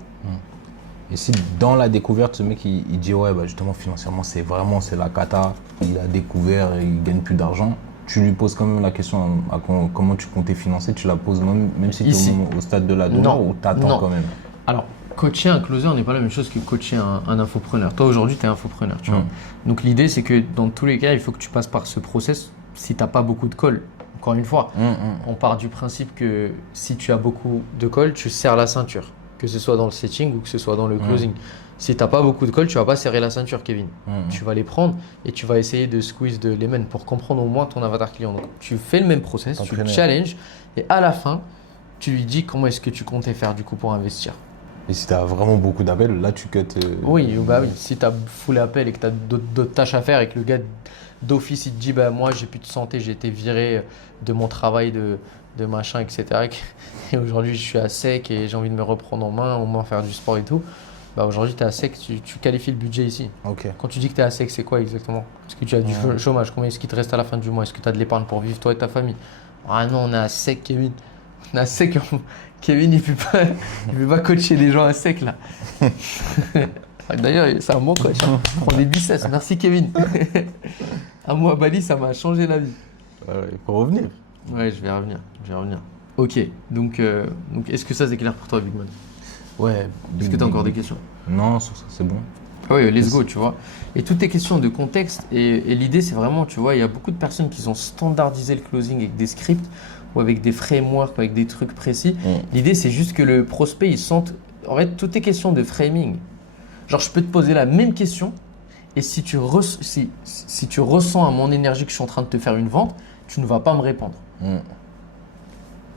Et si dans la découverte, ce mec il dit ouais, justement financièrement c'est la cata, il a découvert, il gagne plus d'argent, tu lui poses quand même la question à comment tu comptais financer, tu la poses même si tu es au stade de la douleur ou tu attends quand même. Alors, coacher un closer n'est pas la même chose que coacher un infopreneur. Toi, aujourd'hui, tu es infopreneur, tu vois. Donc, l'idée, c'est que dans tous les cas, il faut que tu passes par ce process si tu n'as pas beaucoup de call. Encore une fois, on part du principe que si tu as beaucoup de call, tu serres la ceinture, que ce soit dans le setting ou que ce soit dans le closing. Si tu n'as pas beaucoup de call, tu ne vas pas serrer la ceinture, Kevin. Tu vas les prendre et tu vas essayer de squeeze de lemon pour comprendre au moins ton avatar client. Donc, tu fais le même process, tu le challenges et à la fin, tu lui dis comment est-ce que tu comptais faire du coup pour investir. Et si tu as vraiment beaucoup d'appels, là tu cut. Oui. Si tu as full appel et que tu as d'autres tâches à faire et que le gars d'office il te dit moi j'ai plus de santé, j'ai été viré de mon travail de machin, etc. Et aujourd'hui je suis à sec et j'ai envie de me reprendre en main, au moins faire du sport et tout. Aujourd'hui tu es à sec, tu qualifies le budget ici. Quand tu dis que tu es à sec, c'est quoi exactement? Est-ce que tu as du chômage? Combien est-ce qu'il te reste à la fin du mois? Est-ce que tu as de l'épargne pour vivre toi et ta famille? Ah non, on est à sec, Kevin. On est à sec. Kevin, il ne peut pas coacher des gens à sec là. D'ailleurs, c'est un bon coach. Prends des biceps. Merci Kevin. À moi, Bali, ça m'a changé la vie. Il faut revenir. Ouais, je vais revenir. Ok, donc est-ce que ça c'est clair pour toi, Big Man? Ouais. Est-ce que tu as encore des questions? Non, sur ça c'est bon. Oui, let's go, tu vois. Et toutes tes questions de contexte, et l'idée c'est vraiment, tu vois, il y a beaucoup de personnes qui ont standardisé le closing avec des scripts ou avec des frameworks, avec des trucs précis. L'idée c'est juste que le prospect, il sente… En fait, toutes tes questions de framing, genre je peux te poser la même question et si tu ressens à mon énergie que je suis en train de te faire une vente, tu ne vas pas me répondre.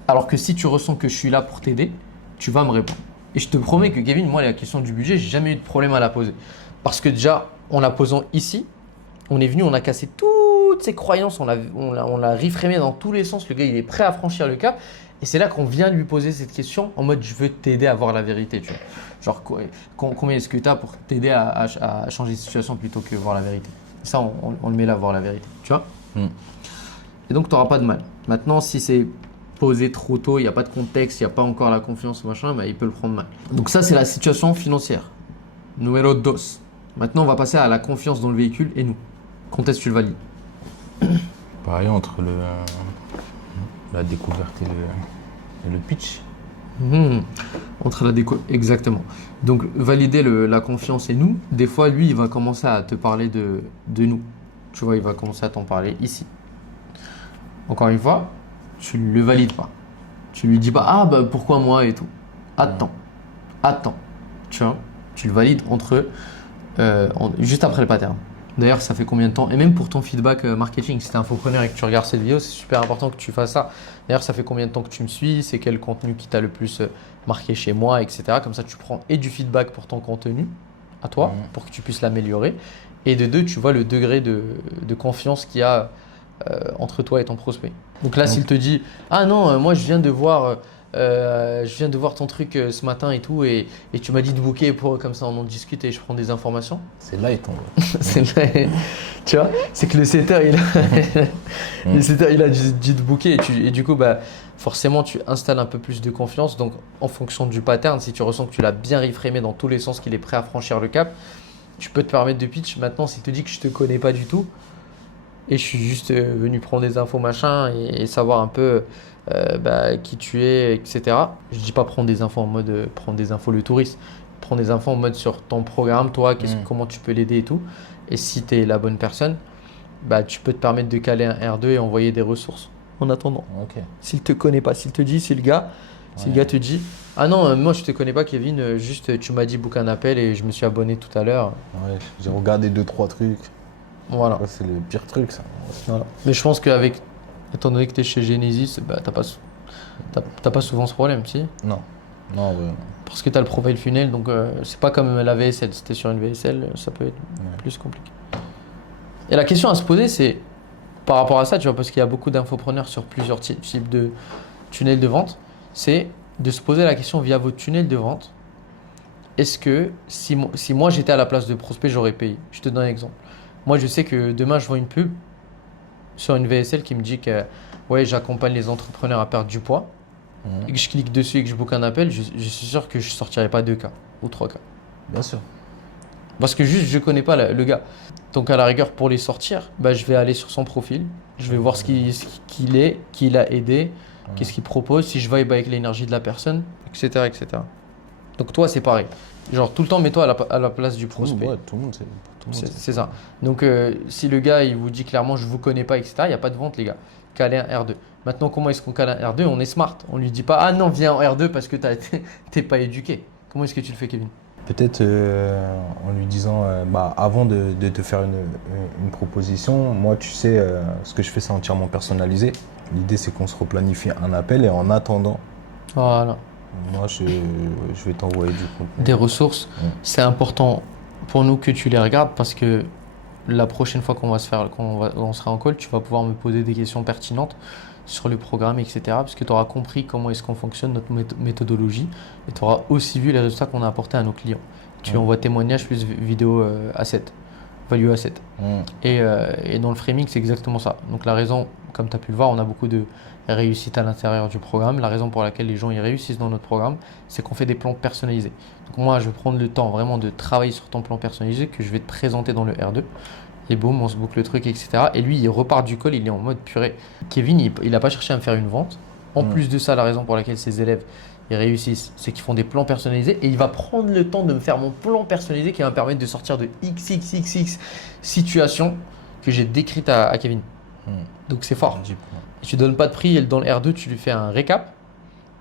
Alors que si tu ressens que je suis là pour t'aider, tu vas me répondre. Et je te promets que Kevin, moi la question du budget, j'ai jamais eu de problème à la poser. Parce que déjà, en la posant ici, on est venu, on a cassé toutes ses croyances, on l'a reframé dans tous les sens. Le gars, il est prêt à franchir le cap. Et c'est là qu'on vient lui poser cette question en mode je veux t'aider à voir la vérité. Tu vois. Genre, combien est-ce que tu as pour t'aider à changer de situation plutôt que voir la vérité. Ça, on le met là, voir la vérité. Tu vois. Et donc, tu n'auras pas de mal. Maintenant, si c'est posé trop tôt, il n'y a pas de contexte, il n'y a pas encore la confiance, machin, bah, il peut le prendre mal. Donc ça, c'est la situation financière. Numéro 2. Maintenant, on va passer à la confiance dans le véhicule et nous. Quand est-ce que tu le valides? Pareil entre la découverte et le pitch. Entre la déco, exactement. Donc, valider la confiance et nous, des fois, lui, il va commencer à te parler de nous. Tu vois, il va commencer à t'en parler ici. Encore une fois, tu ne le valides pas. Tu lui dis pas, ah bah pourquoi moi et tout. Attends. Tu vois, tu le valides juste après le pattern. D'ailleurs, ça fait combien de temps? Et même pour ton feedback marketing, si tu es infopreneur et que tu regardes cette vidéo, c'est super important que tu fasses ça. D'ailleurs, ça fait combien de temps que tu me suis? C'est quel contenu qui t'a le plus marqué chez moi, etc. Comme ça, tu prends et du feedback pour ton contenu à toi, pour que tu puisses l'améliorer. Et de deux, tu vois le degré de confiance qu'il y a entre toi et ton prospect. Donc là, s'il te dit « Ah non, moi je viens de voir ton truc ce matin et tout, et tu m'as dit de booker pour comme ça on en discute et je prends des informations. » C'est là il tombe. Tu vois, c'est que le setter, il a dit de booker et du coup, bah, forcément, tu installes un peu plus de confiance. Donc, en fonction du pattern, si tu ressens que tu l'as bien reframé dans tous les sens, qu'il est prêt à franchir le cap, tu peux te permettre de pitch. Maintenant, s'il te dit que je te connais pas du tout et je suis juste venu prendre des infos machin et savoir un peu qui tu es, etc. Je dis pas prendre des infos en mode prendre des infos le touriste. Prends des infos en mode sur ton programme, toi, comment tu peux l'aider et tout. Et si tu es la bonne personne, bah, tu peux te permettre de caler un R2 et envoyer des ressources en attendant. Okay. S'il te connaît pas, s'il te dit, si le gars te dit « Ah non, moi je te connais pas Kevin, juste tu m'as dit book un appel et je me suis abonné tout à l'heure. » Ouais, j'ai regardé 2-3 trucs. Voilà. Ouais, c'est le pire truc ça. Voilà. Mais je pense étant donné que tu es chez Genesis, bah, t'as pas souvent ce problème, si? Non. Non, ouais. Parce que tu as le profile funnel, donc c'est pas comme la VSL. Si tu es sur une VSL, ça peut être plus compliqué. Et la question à se poser, c'est par rapport à ça, tu vois, parce qu'il y a beaucoup d'infopreneurs sur plusieurs types de tunnels de vente, c'est de se poser la question via votre tunnel de vente. Est-ce que si moi j'étais à la place de prospect, j'aurais payé? Je te donne un exemple. Moi, je sais que demain, je vois une pub sur une VSL qui me dit que ouais, j'accompagne les entrepreneurs à perdre du poids. Et que je clique dessus et que je book un appel, je suis sûr que je ne sortirai pas 2 cas ou 3 cas. Bien sûr. Parce que juste, je ne connais pas le gars. Donc, à la rigueur, pour les sortir, bah, je vais aller sur son profil. Je vais voir ce qu'il est, qui il a aidé, qu'est-ce qu'il propose, si je vibe avec l'énergie de la personne, etc., etc. Donc, toi, c'est pareil. Genre, tout le temps, mets-toi à la place du prospect. Ouais, tout le monde, c'est ça. Donc, si le gars, il vous dit clairement, je ne vous connais pas, etc., il n'y a pas de vente, les gars. Caler un R2. Maintenant, comment est-ce qu'on cale un R2? On est smart. On lui dit pas, ah non, viens en R2 parce que t'es pas éduqué. Comment est-ce que tu le fais, Kevin? Peut-être en lui disant, avant de te faire une proposition, moi, tu sais, ce que je fais, c'est entièrement personnalisé. L'idée, c'est qu'on se replanifie un appel et en attendant, voilà. Moi, je vais t'envoyer du contenu. Des ressources. C'est important pour nous que tu les regardes parce que la prochaine fois qu'on sera en call, tu vas pouvoir me poser des questions pertinentes sur le programme, etc. Parce que tu auras compris comment est-ce qu'on fonctionne, notre méthodologie, et tu auras aussi vu les résultats qu'on a apportés à nos clients. Tu envoies témoignage plus vidéo asset, value asset. Et dans le framing, c'est exactement ça. Donc la raison, comme tu as pu le voir, on a beaucoup de réussite à l'intérieur du programme. La raison pour laquelle les gens y réussissent dans notre programme, c'est qu'on fait des plans personnalisés. Donc moi, je vais prendre le temps vraiment de travailler sur ton plan personnalisé que je vais te présenter dans le R2. Et boum, on se boucle le truc, etc. Et lui, il repart du call, il est en mode purée. Kevin, il n'a pas cherché à me faire une vente. En plus de ça, la raison pour laquelle ses élèves ils réussissent, c'est qu'ils font des plans personnalisés. Et il va prendre le temps de me faire mon plan personnalisé qui va me permettre de sortir de XXXX situations que j'ai décrites à Kevin. Donc c'est fort. Et tu ne donnes pas de prix et dans le R2, tu lui fais un récap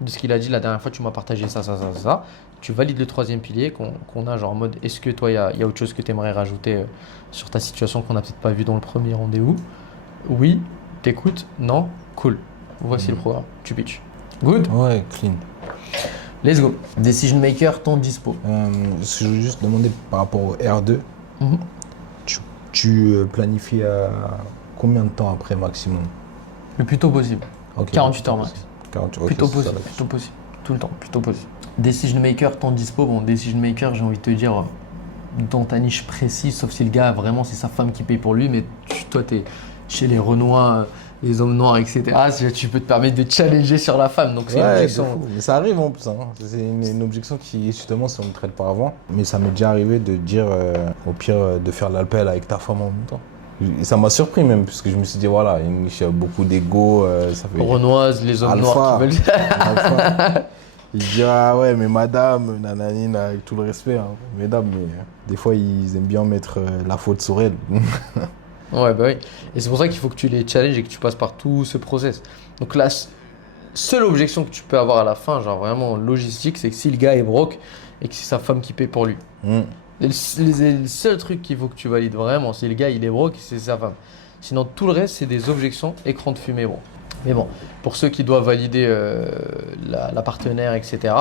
de ce qu'il a dit la dernière fois. Tu m'as partagé ça. Tu valides le 3e pilier qu'on a genre en mode est-ce que toi, il y a autre chose que tu aimerais rajouter sur ta situation qu'on n'a peut-être pas vu dans le premier rendez-vous? Oui, t'écoutes, non, cool. Voici le programme, tu pitches. Good? Ouais, clean. Let's go. Decision maker, temps dispo. Je veux juste demander par rapport au R2, Mhm. Tu planifies combien de temps après maximum? Le plus tôt possible. Ok, 48 heures max. 48, ok, Plutôt c'est ça, possible, là. plutôt possible. Tout le temps, plutôt possible. Decision maker, temps dispo. Bon, decision maker, j'ai envie de te dire, dans ta niche précise, sauf si le gars, vraiment, c'est sa femme qui paye pour lui, mais toi, tu es chez les Renois, les hommes noirs, etc. Tu peux te permettre de challenger sur la femme. Donc, c'est une Ouais, objection. de fou. Mais ça arrive en plus. Hein. C'est une objection qui, justement, si on ne traite pas avant. Mais ça m'est déjà arrivé de dire, au pire, de faire l'appel avec ta femme en même temps. Et ça m'a surpris même, puisque je me suis dit, voilà, il y a une niche, beaucoup d'ego. Ça fait Renoise, les hommes noirs qui veulent. Alpha. Il dit, ah ouais, mais madame, nananine, avec tout le respect, hein, mesdames, mais des fois, ils aiment bien mettre la faute sur elle. Ouais, bah oui. Et c'est pour ça qu'il faut que tu les challenges et que tu passes par tout ce process. Donc la seule objection que tu peux avoir à la fin, genre vraiment logistique, c'est que si le gars est broke et que c'est sa femme qui paie pour lui. Mm. Et le seul truc qu'il faut que tu valides vraiment, c'est le gars il est broke, c'est sa femme. Sinon tout le reste c'est des objections, écran de fumée bon. Mais bon, pour ceux qui doivent valider la partenaire, etc.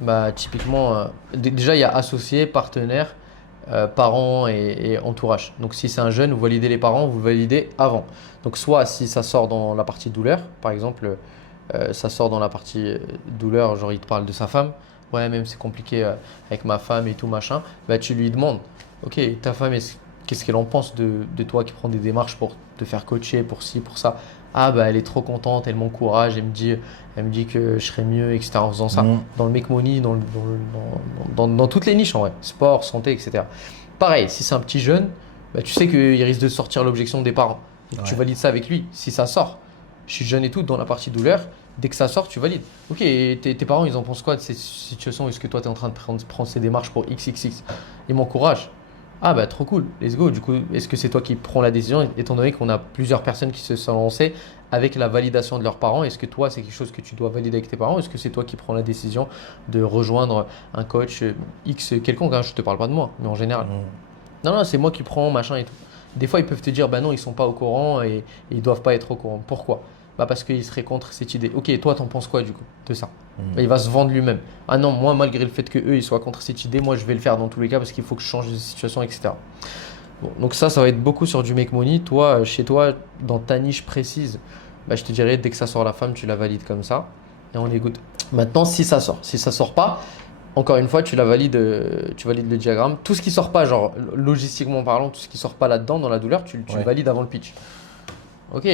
Bah typiquement, déjà il y a associé, partenaire, parents et entourage. Donc si c'est un jeune, vous validez les parents, vous validez avant. Donc soit si ça sort dans la partie douleur, par exemple, ça sort dans la partie douleur, genre il te parle de sa femme. Ouais, même c'est compliqué avec ma femme et tout machin. Bah, tu lui demandes, ok, ta femme, qu'est-ce qu'elle en pense de toi qui prends des démarches pour te faire coacher, pour ci, pour ça. Ah, bah, elle est trop contente, elle m'encourage, elle me dit que je serais mieux, etc. en faisant ça. Mm. Dans le make money, dans toutes les niches en vrai, sport, santé, etc. Pareil, si c'est un petit jeune, bah, tu sais qu'il risque de sortir l'objection des parents. Donc, tu Ouais. valides ça avec lui. Si ça sort, je suis jeune et tout, dans la partie douleur, dès que ça sort, tu valides. Ok, et tes parents, ils en pensent quoi de cette situation? Est-ce que toi, tu es en train de prendre ces démarches pour XXX? Ils m'encouragent. Ah bah trop cool, let's go. Du coup, est-ce que c'est toi qui prends la décision, étant donné qu'on a plusieurs personnes qui se sont lancées avec la validation de leurs parents? Est-ce que toi, c'est quelque chose que tu dois valider avec tes parents? Est-ce que c'est toi qui prends la décision de rejoindre un coach X quelconque, hein? Je te parle pas de moi, mais en général. Mm. Non, non, c'est moi qui prends, machin et tout. Des fois, ils peuvent te dire, bah non, ils sont pas au courant et ils doivent pas être au courant. Pourquoi? Bah parce qu'ils seraient contre cette idée. Ok, toi, t'en penses quoi du coup de ça? Bah, il va se vendre lui-même. Ah non, moi, malgré le fait que eux, ils soient contre cette idée, moi, je vais le faire dans tous les cas parce qu'il faut que je change de situation, etc. Bon, donc ça va être beaucoup sur du make money. Toi, chez toi, dans ta niche précise, bah, je te dirais, dès que ça sort la femme, tu la valides comme ça et on écoute. Maintenant, si ça sort. Si ça sort pas, encore une fois, tu valides le diagramme. Tout ce qui sort pas, genre logistiquement parlant, tout ce qui sort pas là-dedans, dans la douleur, tu le Ouais. valides avant le pitch. Ok,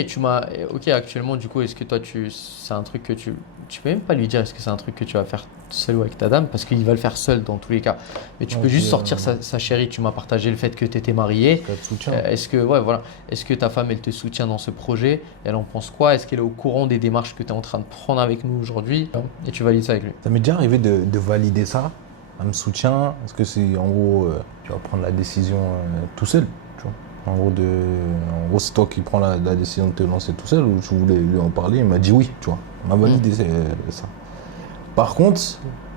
ok, actuellement, du coup, est-ce que toi, c'est un truc que tu peux même pas lui dire, est-ce que c'est un truc que tu vas faire seul ou avec ta dame, parce qu'il va le faire seul dans tous les cas. Mais tu peux Ok, juste sortir sa chérie, tu m'as partagé le fait que tu étais marié. Pas de soutien. Ouais, voilà. Est-ce que ta femme, elle te soutient dans ce projet? Elle en pense quoi? Est-ce qu'elle est au courant des démarches que tu es en train de prendre avec nous aujourd'hui? Et tu valides ça avec lui. Ça m'est déjà arrivé de valider ça. Elle me soutient. Est-ce que c'est en gros, tu vas prendre la décision tout seul, tu vois. En gros, c'est toi qui prends la décision de te lancer tout seul ou tu voulais lui en parler? Il m'a dit oui, tu vois. On m'a validé ça. Par contre,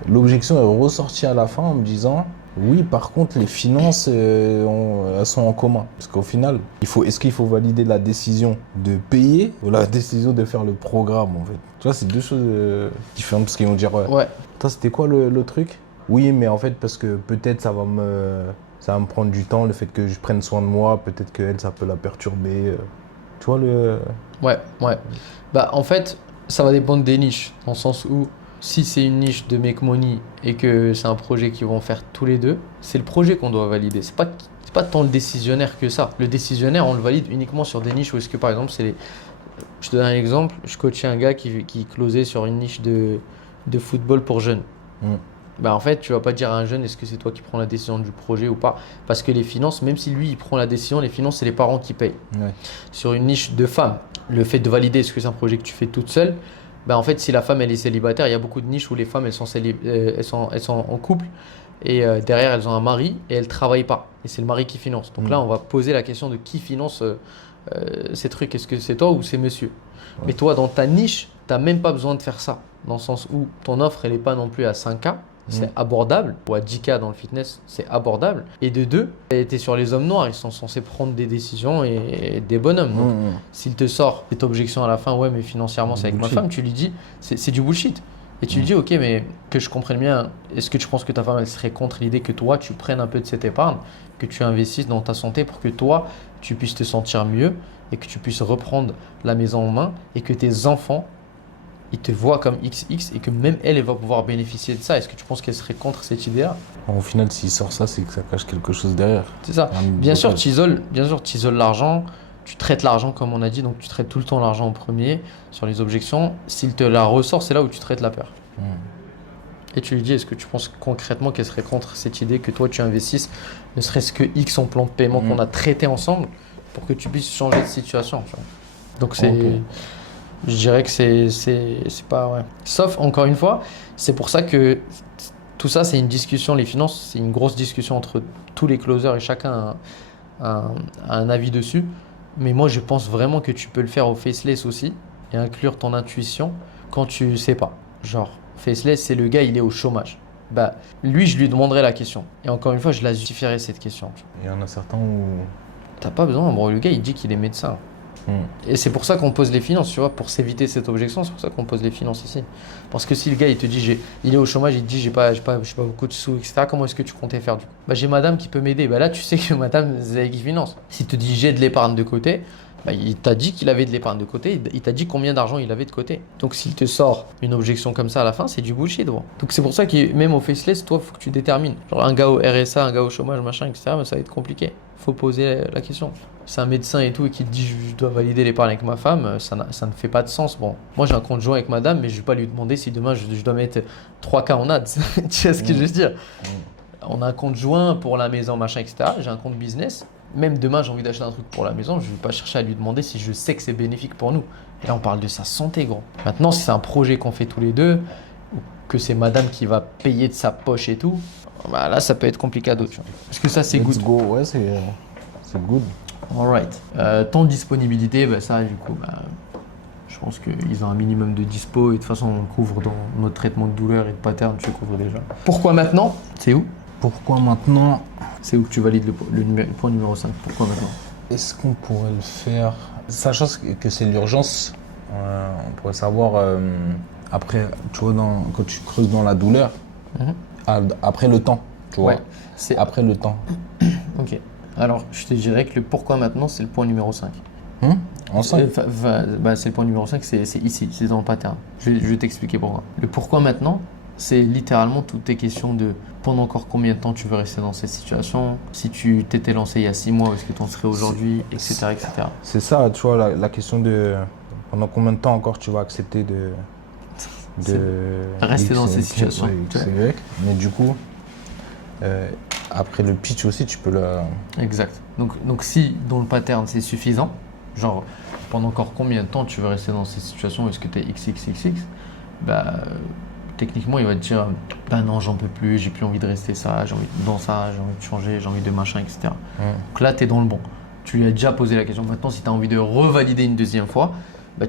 l'objection est ressortie à la fin en me disant oui, par contre, les finances, elles sont en commun. Parce qu'au final, est-ce qu'il faut valider la décision de payer ou la décision de faire le programme en fait? Tu vois, c'est deux choses différentes parce qu'ils vont dire Ouais. toi, c'était quoi le truc? Oui, mais en fait, parce que peut-être ça va me prendre du temps, le fait que je prenne soin de moi, peut-être qu'elle, ça peut la perturber. Tu vois le. Ouais. Bah, en fait, ça va dépendre des niches, dans le sens où si c'est une niche de make money et que c'est un projet qu'ils vont faire tous les deux, c'est le projet qu'on doit valider. C'est pas tant le décisionnaire que ça. Le décisionnaire, on le valide uniquement sur des niches où est-ce que, par exemple, je te donne un exemple, je coachais un gars qui closait sur une niche de football pour jeunes. Bah en fait, tu vas pas dire à un jeune, est-ce que c'est toi qui prends la décision du projet ou pas? Parce que les finances, même si lui, il prend la décision, les finances, c'est les parents qui payent. Ouais. Sur une niche de femmes, le fait de valider est-ce que c'est un projet que tu fais toute seule, bah en fait, si la femme, elle est célibataire, il y a beaucoup de niches où les femmes, elles sont en couple et derrière, elles ont un mari et elles travaillent pas. Et c'est le mari qui finance. Donc là, on va poser la question de qui finance ces trucs. Est-ce que c'est toi ou c'est monsieur? Mais toi, dans ta niche, tu n'as même pas besoin de faire ça. Dans le sens où ton offre, elle n'est pas non plus à 5K. C'est abordable. Ou à 10K dans le fitness, c'est abordable. Et de deux, tu es sur les hommes noirs. Ils sont censés prendre des décisions et des bonhommes. Donc, s'il te sort cette objection à la fin, ouais, mais financièrement, c'est avec ma Bullshit. femme, tu lui dis, c'est du bullshit. Et tu lui dis, ok, mais que je comprenne bien, est-ce que tu penses que ta femme elle serait contre l'idée que toi, tu prennes un peu de cette épargne, que tu investisses dans ta santé pour que toi, tu puisses te sentir mieux et que tu puisses reprendre la maison en main et que tes enfants, ils te voient comme XX et que même elle va pouvoir bénéficier de ça. Est-ce que tu penses qu'elle serait contre cette idée-là? Au final, s'il sort ça, c'est que ça cache quelque chose derrière. C'est ça. Bien sûr, tu isoles l'argent, tu traites l'argent comme on a dit, donc tu traites tout le temps l'argent en premier sur les objections. S'il te la ressort, c'est là où tu traites la peur. Et tu lui dis, est-ce que tu penses concrètement qu'elle serait contre cette idée que toi tu investisses, ne serait-ce que X en plan de paiement qu'on a traité ensemble pour que tu puisses changer de situation, tu vois. Donc je dirais que c'est pas ouais. Sauf encore une fois, c'est pour ça que tout ça c'est une discussion, les finances, c'est une grosse discussion entre tous les closers et chacun a un avis dessus. Mais moi je pense vraiment que tu peux le faire au faceless aussi et inclure ton intuition quand tu sais pas. Genre faceless, c'est le gars, il est au chômage. Bah, lui, je lui demanderai la question. Et encore une fois, je la justifierai cette question. Il y en a certains où... T'as pas besoin, bro. Le gars, il dit qu'il est médecin. Et c'est pour ça qu'on pose les finances, tu vois, pour s'éviter cette objection, c'est pour ça qu'on pose les finances ici. Parce que si le gars, il te dit, il est au chômage, il te dit, j'ai pas beaucoup de sous, etc., comment est-ce que tu comptais faire du coup? Bah, j'ai madame qui peut m'aider. Bah là, tu sais que madame, c'est elle qui finance. S'il te dit, j'ai de l'épargne de côté, bah, il t'a dit qu'il avait de l'épargne de côté, il t'a dit combien d'argent il avait de côté. Donc s'il te sort une objection comme ça à la fin, c'est du bullshit. Bro. Donc c'est pour ça que même au faceless, toi, il faut que tu détermines. Genre un gars au RSA, un gars au chômage, machin, etc., bah, ça va être compliqué. Faut poser la question. C'est un médecin et tout et qui te dit je dois valider l'épargne avec ma femme, ça ne fait pas de sens. Bon, moi j'ai un compte joint avec madame, mais je ne vais pas lui demander si demain je dois mettre 3K en ads. Tu vois ce que je veux dire? On a un compte joint pour la maison, machin, etc. J'ai un compte business. Même demain, j'ai envie d'acheter un truc pour la maison, je ne vais pas chercher à lui demander si je sais que c'est bénéfique pour nous. Et là, on parle de sa santé, gros. Maintenant, si c'est un projet qu'on fait tous les deux, ou que c'est madame qui va payer de sa poche et tout, bah là, ça peut être compliqué, tu vois. Parce que ça, c'est good. Let's go, ouais, c'est good. Alright. Temps de disponibilité, bah ça, du coup, je pense qu'ils ont un minimum de dispo et de toute façon, on couvre dans notre traitement de douleur et de pattern, tu couvres déjà. Pourquoi maintenant? C'est où? Pourquoi maintenant? C'est où que tu valides le point numéro 5. Pourquoi maintenant? Est-ce qu'on pourrait le faire, sachant que c'est l'urgence, on pourrait savoir après, tu vois, quand tu creuses dans la douleur, après le temps, tu vois, c'est après le temps. Ok. Alors, je te dirais que le pourquoi maintenant, c'est le point numéro 5. En 5 c'est le point numéro 5, c'est ici, c'est dans le pattern. Je vais t'expliquer pourquoi. Le pourquoi maintenant, c'est littéralement toutes tes questions de pendant encore combien de temps tu veux rester dans cette situation, si tu t'étais lancé il y a 6 mois, où est-ce que tu en serais aujourd'hui, etc., etc. C'est ça, tu vois, la question de pendant combien de temps encore tu vas accepter de rester dans cette situation. Ouais, c'est vrai. Mais du coup, après le pitch aussi, tu peux le... Exact. Donc si dans le pattern c'est suffisant, genre pendant encore combien de temps tu veux rester dans cette situation, est-ce que tu es XXXX, techniquement il va te dire non, j'en peux plus, j'ai plus envie de rester ça, j'ai envie de changer, j'ai envie de machin, etc. Donc là tu es dans le bon. Tu lui as déjà posé la question. Maintenant si tu as envie de revalider une deuxième fois,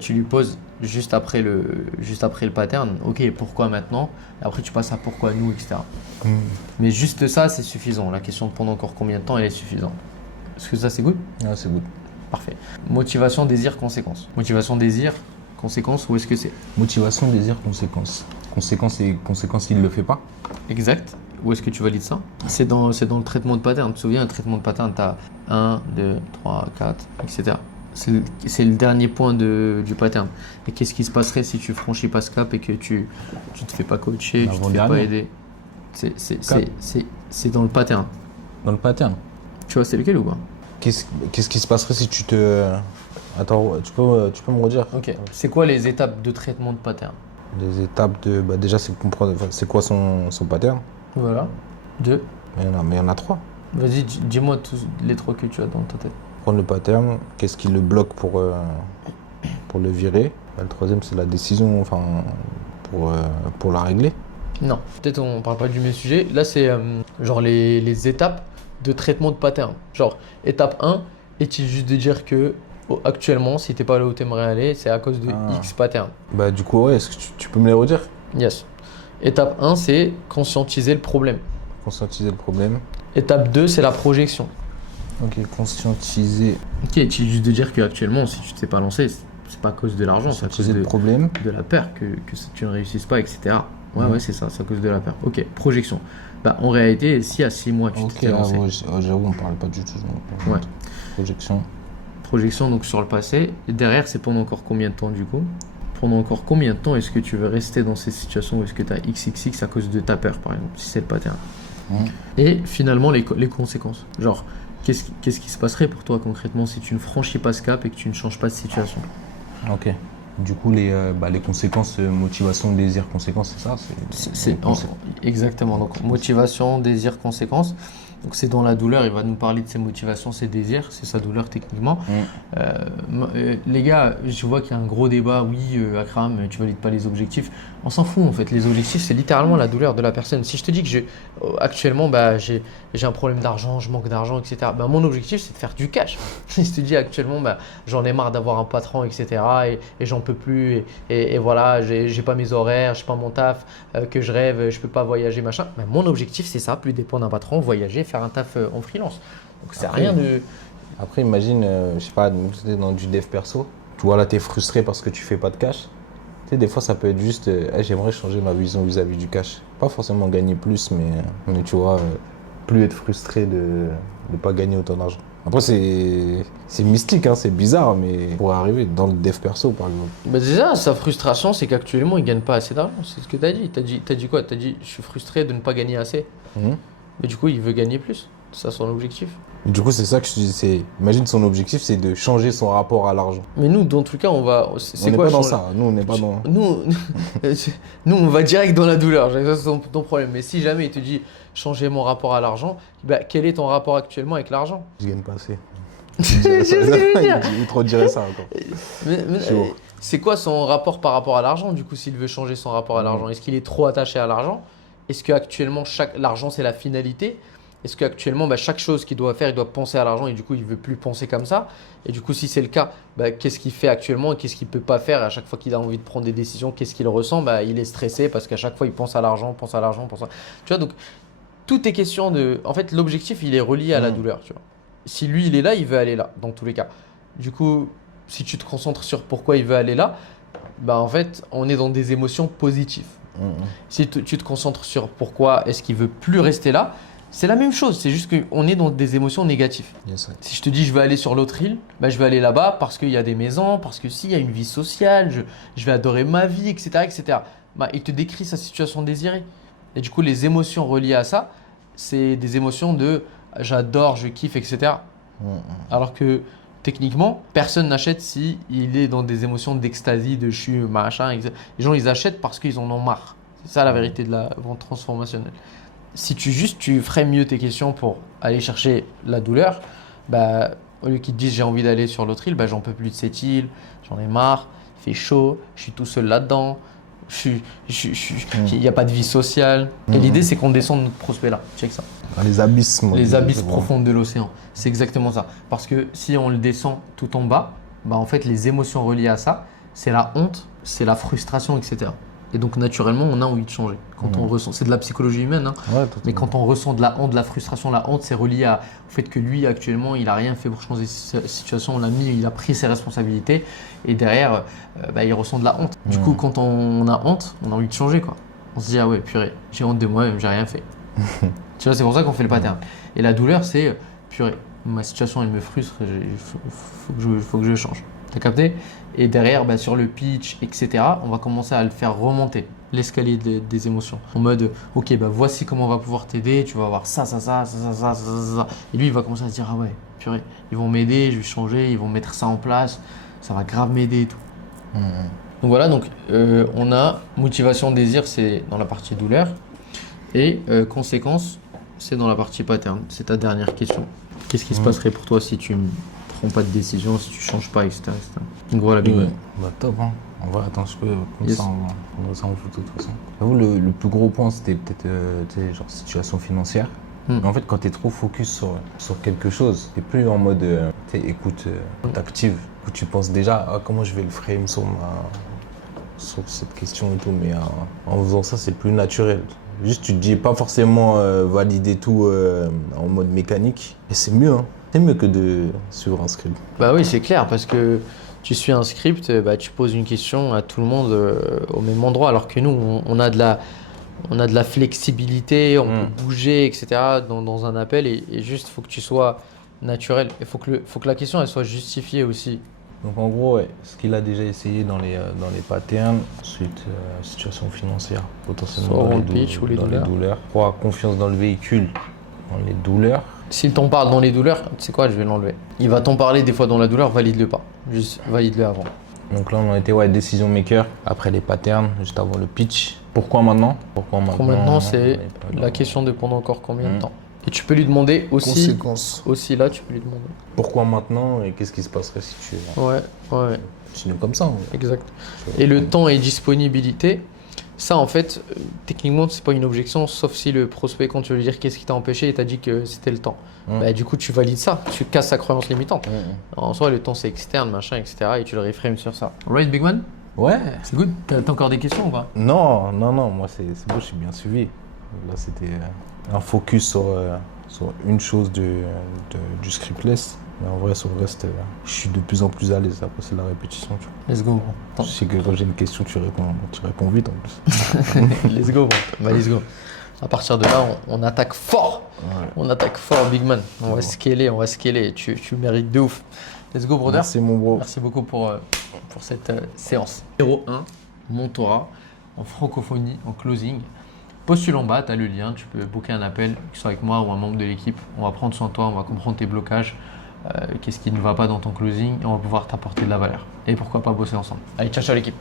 tu lui poses juste après le pattern, ok, pourquoi maintenant? Et après tu passes à pourquoi nous, etc. Mais juste ça c'est suffisant. La question de pendant encore combien de temps elle est suffisante. Est-ce que ça c'est good? Ouais, c'est good. Parfait. Motivation, désir, conséquence. Motivation, désir, conséquence, où est-ce que c'est? Motivation, désir, conséquence. Conséquence, il ne le fait pas. Exact. Où est-ce que tu valides ça? C'est dans le traitement de pattern. Tu te souviens, un traitement de pattern, tu as 1, 2, 3, 4, etc. C'est le dernier point du pattern. Et qu'est-ce qui se passerait si tu franchis pas ce cap et que tu te fais pas coacher, tu te fais pas aider? C'est dans le pattern. Dans le pattern. Tu vois, c'est lequel ou pas? Qu'est-ce qui se passerait si tu te... Attends, tu peux me redire? Ok. C'est quoi les étapes de traitement de pattern? Les étapes de... déjà, c'est comprendre c'est quoi son pattern. Voilà. 2. Mais il y en a 3. Vas-y, dis-moi tous les 3 que tu as dans ta tête. Prendre le pattern, qu'est-ce qui le bloque pour le virer. Le troisième, c'est la décision, pour la régler. Non, peut-être on parle pas du même sujet. Là, c'est genre les étapes de traitement de pattern. Genre, étape 1, est-il juste de dire que actuellement, si t'es pas là où t'aimerais aller, c'est à cause de X pattern. Du coup, ouais, est-ce que tu peux me les redire? Yes. Étape 1, c'est conscientiser le problème. Conscientiser le problème. Étape 2, c'est la projection. Ok, conscientiser. Ok, est-il juste de dire qu'actuellement, si tu t'es pas lancé, c'est pas à cause de l'argent, c'est à cause de problème. de la peur que tu ne réussisses pas, etc. Ouais, c'est ça, c'est à cause de la peur. Ok, projection. Bah, en réalité, si à 6 mois tu t'es lancé. J'avoue, on parlait pas du tout. Ouais. Projection. Projection donc sur le passé. Et derrière, c'est pendant encore combien de temps du coup? Pendant encore combien de temps est-ce que tu veux rester dans ces situations où est-ce que tu as XXX à cause de ta peur, par exemple, si c'est le pattern? Et finalement, les conséquences. Genre, qu'est-ce qui se passerait pour toi concrètement si tu ne franchis pas ce cap et que tu ne changes pas de situation? Ok. Du coup, les conséquences, motivation, désir, conséquences, c'est ça? Exactement. Donc, motivation, désir, conséquences. Donc, c'est dans la douleur. Il va nous parler de ses motivations, ses désirs. C'est sa douleur techniquement. Les gars, je vois qu'il y a un gros débat. Oui, Akram, tu valides pas les objectifs. On s'en fout en fait. Les objectifs, c'est littéralement la douleur de la personne. Si je te dis que actuellement, j'ai un problème d'argent, je manque d'argent, etc. Mon objectif, c'est de faire du cash. Si je te dis actuellement, j'en ai marre d'avoir un patron, etc. Et j'en peux plus. Et voilà, j'ai pas mes horaires, j'ai pas mon taf que je rêve, je peux pas voyager, machin. Mon objectif, c'est ça, plus dépendre d'un patron, voyager, faire un taf en freelance. Donc, c'est rien de. Après, imagine, je sais pas, tu es dans du dev perso. Tu vois, là, tu es frustré parce que tu fais pas de cash. Tu sais, des fois, ça peut être juste, j'aimerais changer ma vision vis-à-vis du cash. Pas forcément gagner plus, mais tu vois, plus être frustré de ne pas gagner autant d'argent. Après, c'est mystique, hein, c'est bizarre, mais pour arriver dans le dev perso, par exemple. Déjà, sa frustration, c'est qu'actuellement, il ne gagne pas assez d'argent. C'est ce que tu as dit. Tu as dit quoi? Tu as dit, je suis frustré de ne pas gagner assez. Mais du coup, il veut gagner plus. C'est ça son objectif. Du coup, c'est ça que je te dis. Imagine son objectif, c'est de changer son rapport à l'argent. Mais nous, dans tout cas, on va. On n'est pas dans ça. Nous, on n'est pas dans. Nous, on va direct dans la douleur. C'est ton problème. Mais si jamais il te dit changer mon rapport à l'argent, quel est ton rapport actuellement avec l'argent? Je gagne pas assez. Il trop dirait ça encore. C'est quoi son rapport par rapport à l'argent du coup s'il veut changer son rapport à l'argent? Est-ce qu'il est trop attaché à l'argent? Est-ce qu'actuellement l'argent c'est la finalité? Est-ce qu'actuellement chaque chose qu'il doit faire il doit penser à l'argent et du coup il veut plus penser comme ça? Et du coup si c'est le cas, qu'est-ce qu'il fait actuellement et qu'est-ce qu'il peut pas faire? À chaque fois qu'il a envie de prendre des décisions, qu'est-ce qu'il ressent? Il est stressé parce qu'à chaque fois il pense à l'argent, pense à l'argent, pense à... Tu vois, donc tout est question de... En fait l'objectif il est relié à la douleur, tu vois. Si lui il est là, il veut aller là dans tous les cas. Du coup, si tu te concentres sur pourquoi il veut aller là, en fait, on est dans des émotions positives. Si tu te concentres sur pourquoi est-ce qu'il veut plus rester là, c'est la même chose. C'est juste qu'on est dans des émotions négatives. Yes, si je te dis je vais aller sur l'autre île, je vais aller là-bas parce qu'il y a des maisons, parce que s'il y a une vie sociale, je vais adorer ma vie, etc. etc. Il te décrit sa situation désirée. Et du coup, les émotions reliées à ça, c'est des émotions de j'adore, je kiffe, etc. Alors que techniquement, personne n'achète si il est dans des émotions d'extasie, de je suis machin, etc. Les gens, ils achètent parce qu'ils en ont marre. C'est ça la vérité de la vente transformationnelle. Si tu ferais mieux tes questions pour aller chercher la douleur, au lieu qu'ils te disent j'ai envie d'aller sur l'autre île, j'en peux plus de cette île, j'en ai marre, il fait chaud, je suis tout seul là-dedans. Il n'y a pas de vie sociale. Et l'idée, c'est qu'on descende notre prospect là. Check ça. Dans les abysses. Les abysses profondes de l'océan. C'est exactement ça. Parce que si on le descend tout en bas, en fait, les émotions reliées à ça, c'est la honte, c'est la frustration, etc. Et donc, naturellement, on a envie de changer. Quand on ressent, c'est de la psychologie humaine, hein. Mais quand on ressent de la honte, de la frustration, la honte, c'est relié au fait que lui, actuellement, il n'a rien fait pour changer sa situation. Il a pris ses responsabilités et derrière, il ressent de la honte. Du coup, quand on a honte, on a envie de changer, quoi. On se dit, ah ouais, purée, j'ai honte de moi-même, j'ai rien fait. Tu vois, c'est pour ça qu'on fait le pattern. Et la douleur, c'est, purée, ma situation, elle me frustre, faut que je change. T'as capté? Et derrière, sur le pitch, etc., on va commencer à le faire remonter l'escalier des émotions. En mode, ok, voici comment on va pouvoir t'aider, tu vas avoir ça. Et lui, il va commencer à se dire, ah ouais, purée, ils vont m'aider, je vais changer, ils vont mettre ça en place, ça va grave m'aider et tout. Donc voilà, on a motivation, désir, c'est dans la partie douleur. Et conséquence, c'est dans la partie pattern. C'est ta dernière question. Qu'est-ce qui se passerait pour toi si tu ne prends pas de décision, si tu ne changes pas, etc. Donc voilà, Big Man. Top, hein. En vrai, attends, je peux comme ça, on joue de toute façon. J'avoue, le plus gros point, c'était peut-être genre situation financière. Mais en fait, quand tu es trop focus sur quelque chose, tu n'es plus en mode écoute active. Où tu penses déjà à comment je vais le frame sur cette question et tout. Mais en faisant ça, c'est plus naturel. Juste, tu te dis pas forcément valider tout en mode mécanique. Et c'est mieux, hein. C'est mieux que de suivre un script. Oui, c'est clair, parce que tu suis un script, tu poses une question à tout le monde au même endroit, alors que nous, on a de la flexibilité, on peut bouger, etc. dans un appel et juste, il faut que tu sois naturel. Il faut que la question, elle soit justifiée aussi. Donc en gros, ouais, ce qu'il a déjà essayé dans les patterns, ensuite situation financière, potentiellement Soit dans on pitch ou les douleurs. 3, confiance dans le véhicule, dans les douleurs. S'il t'en parle dans les douleurs, tu sais quoi, je vais l'enlever. Il va t'en parler des fois dans la douleur, valide-le pas. Juste valide-le avant. Donc là, on en était décision maker, après les patterns, juste avant le pitch. Pourquoi maintenant Maintenant, c'est la question dépend encore combien de temps. Et tu peux lui demander aussi là, tu peux lui demander. Pourquoi maintenant et qu'est-ce qui se passerait si tu continues comme ça. Exact. Et le temps et disponibilité, ça en fait, techniquement, c'est pas une objection, sauf si le prospect, quand tu veux lui dire qu'est-ce qui t'a empêché, et t'a dit que c'était le temps. Du coup, tu valides ça, tu casses sa croyance limitante. En soi, le temps c'est externe, machin, etc. Et tu le reframes sur ça. Right, big man? Ouais. C'est good. T'as encore des questions ou pas? Non, moi c'est bon, je suis bien suivi. Là, c'était un focus sur une chose du scriptless. Mais en vrai, sur le reste, je suis de plus en plus à l'aise. Après, c'est la répétition. Tu vois. Let's go. Je sais que quand j'ai une question, tu réponds vite en plus. Let's go, bro. Let's go. À partir de là, on attaque fort. Ouais. On attaque fort, big man. On va scaler. Tu mérites de ouf. Let's go, brother. Merci, mon bro. Merci beaucoup pour cette séance. 01, Montora, en francophonie, en closing. Postule en bas, tu as le lien, tu peux booker un appel, que ce soit avec moi ou un membre de l'équipe. On va prendre soin de toi, on va comprendre tes blocages, qu'est-ce qui ne va pas dans ton closing et on va pouvoir t'apporter de la valeur. Et pourquoi pas bosser ensemble. Allez, ciao l'équipe.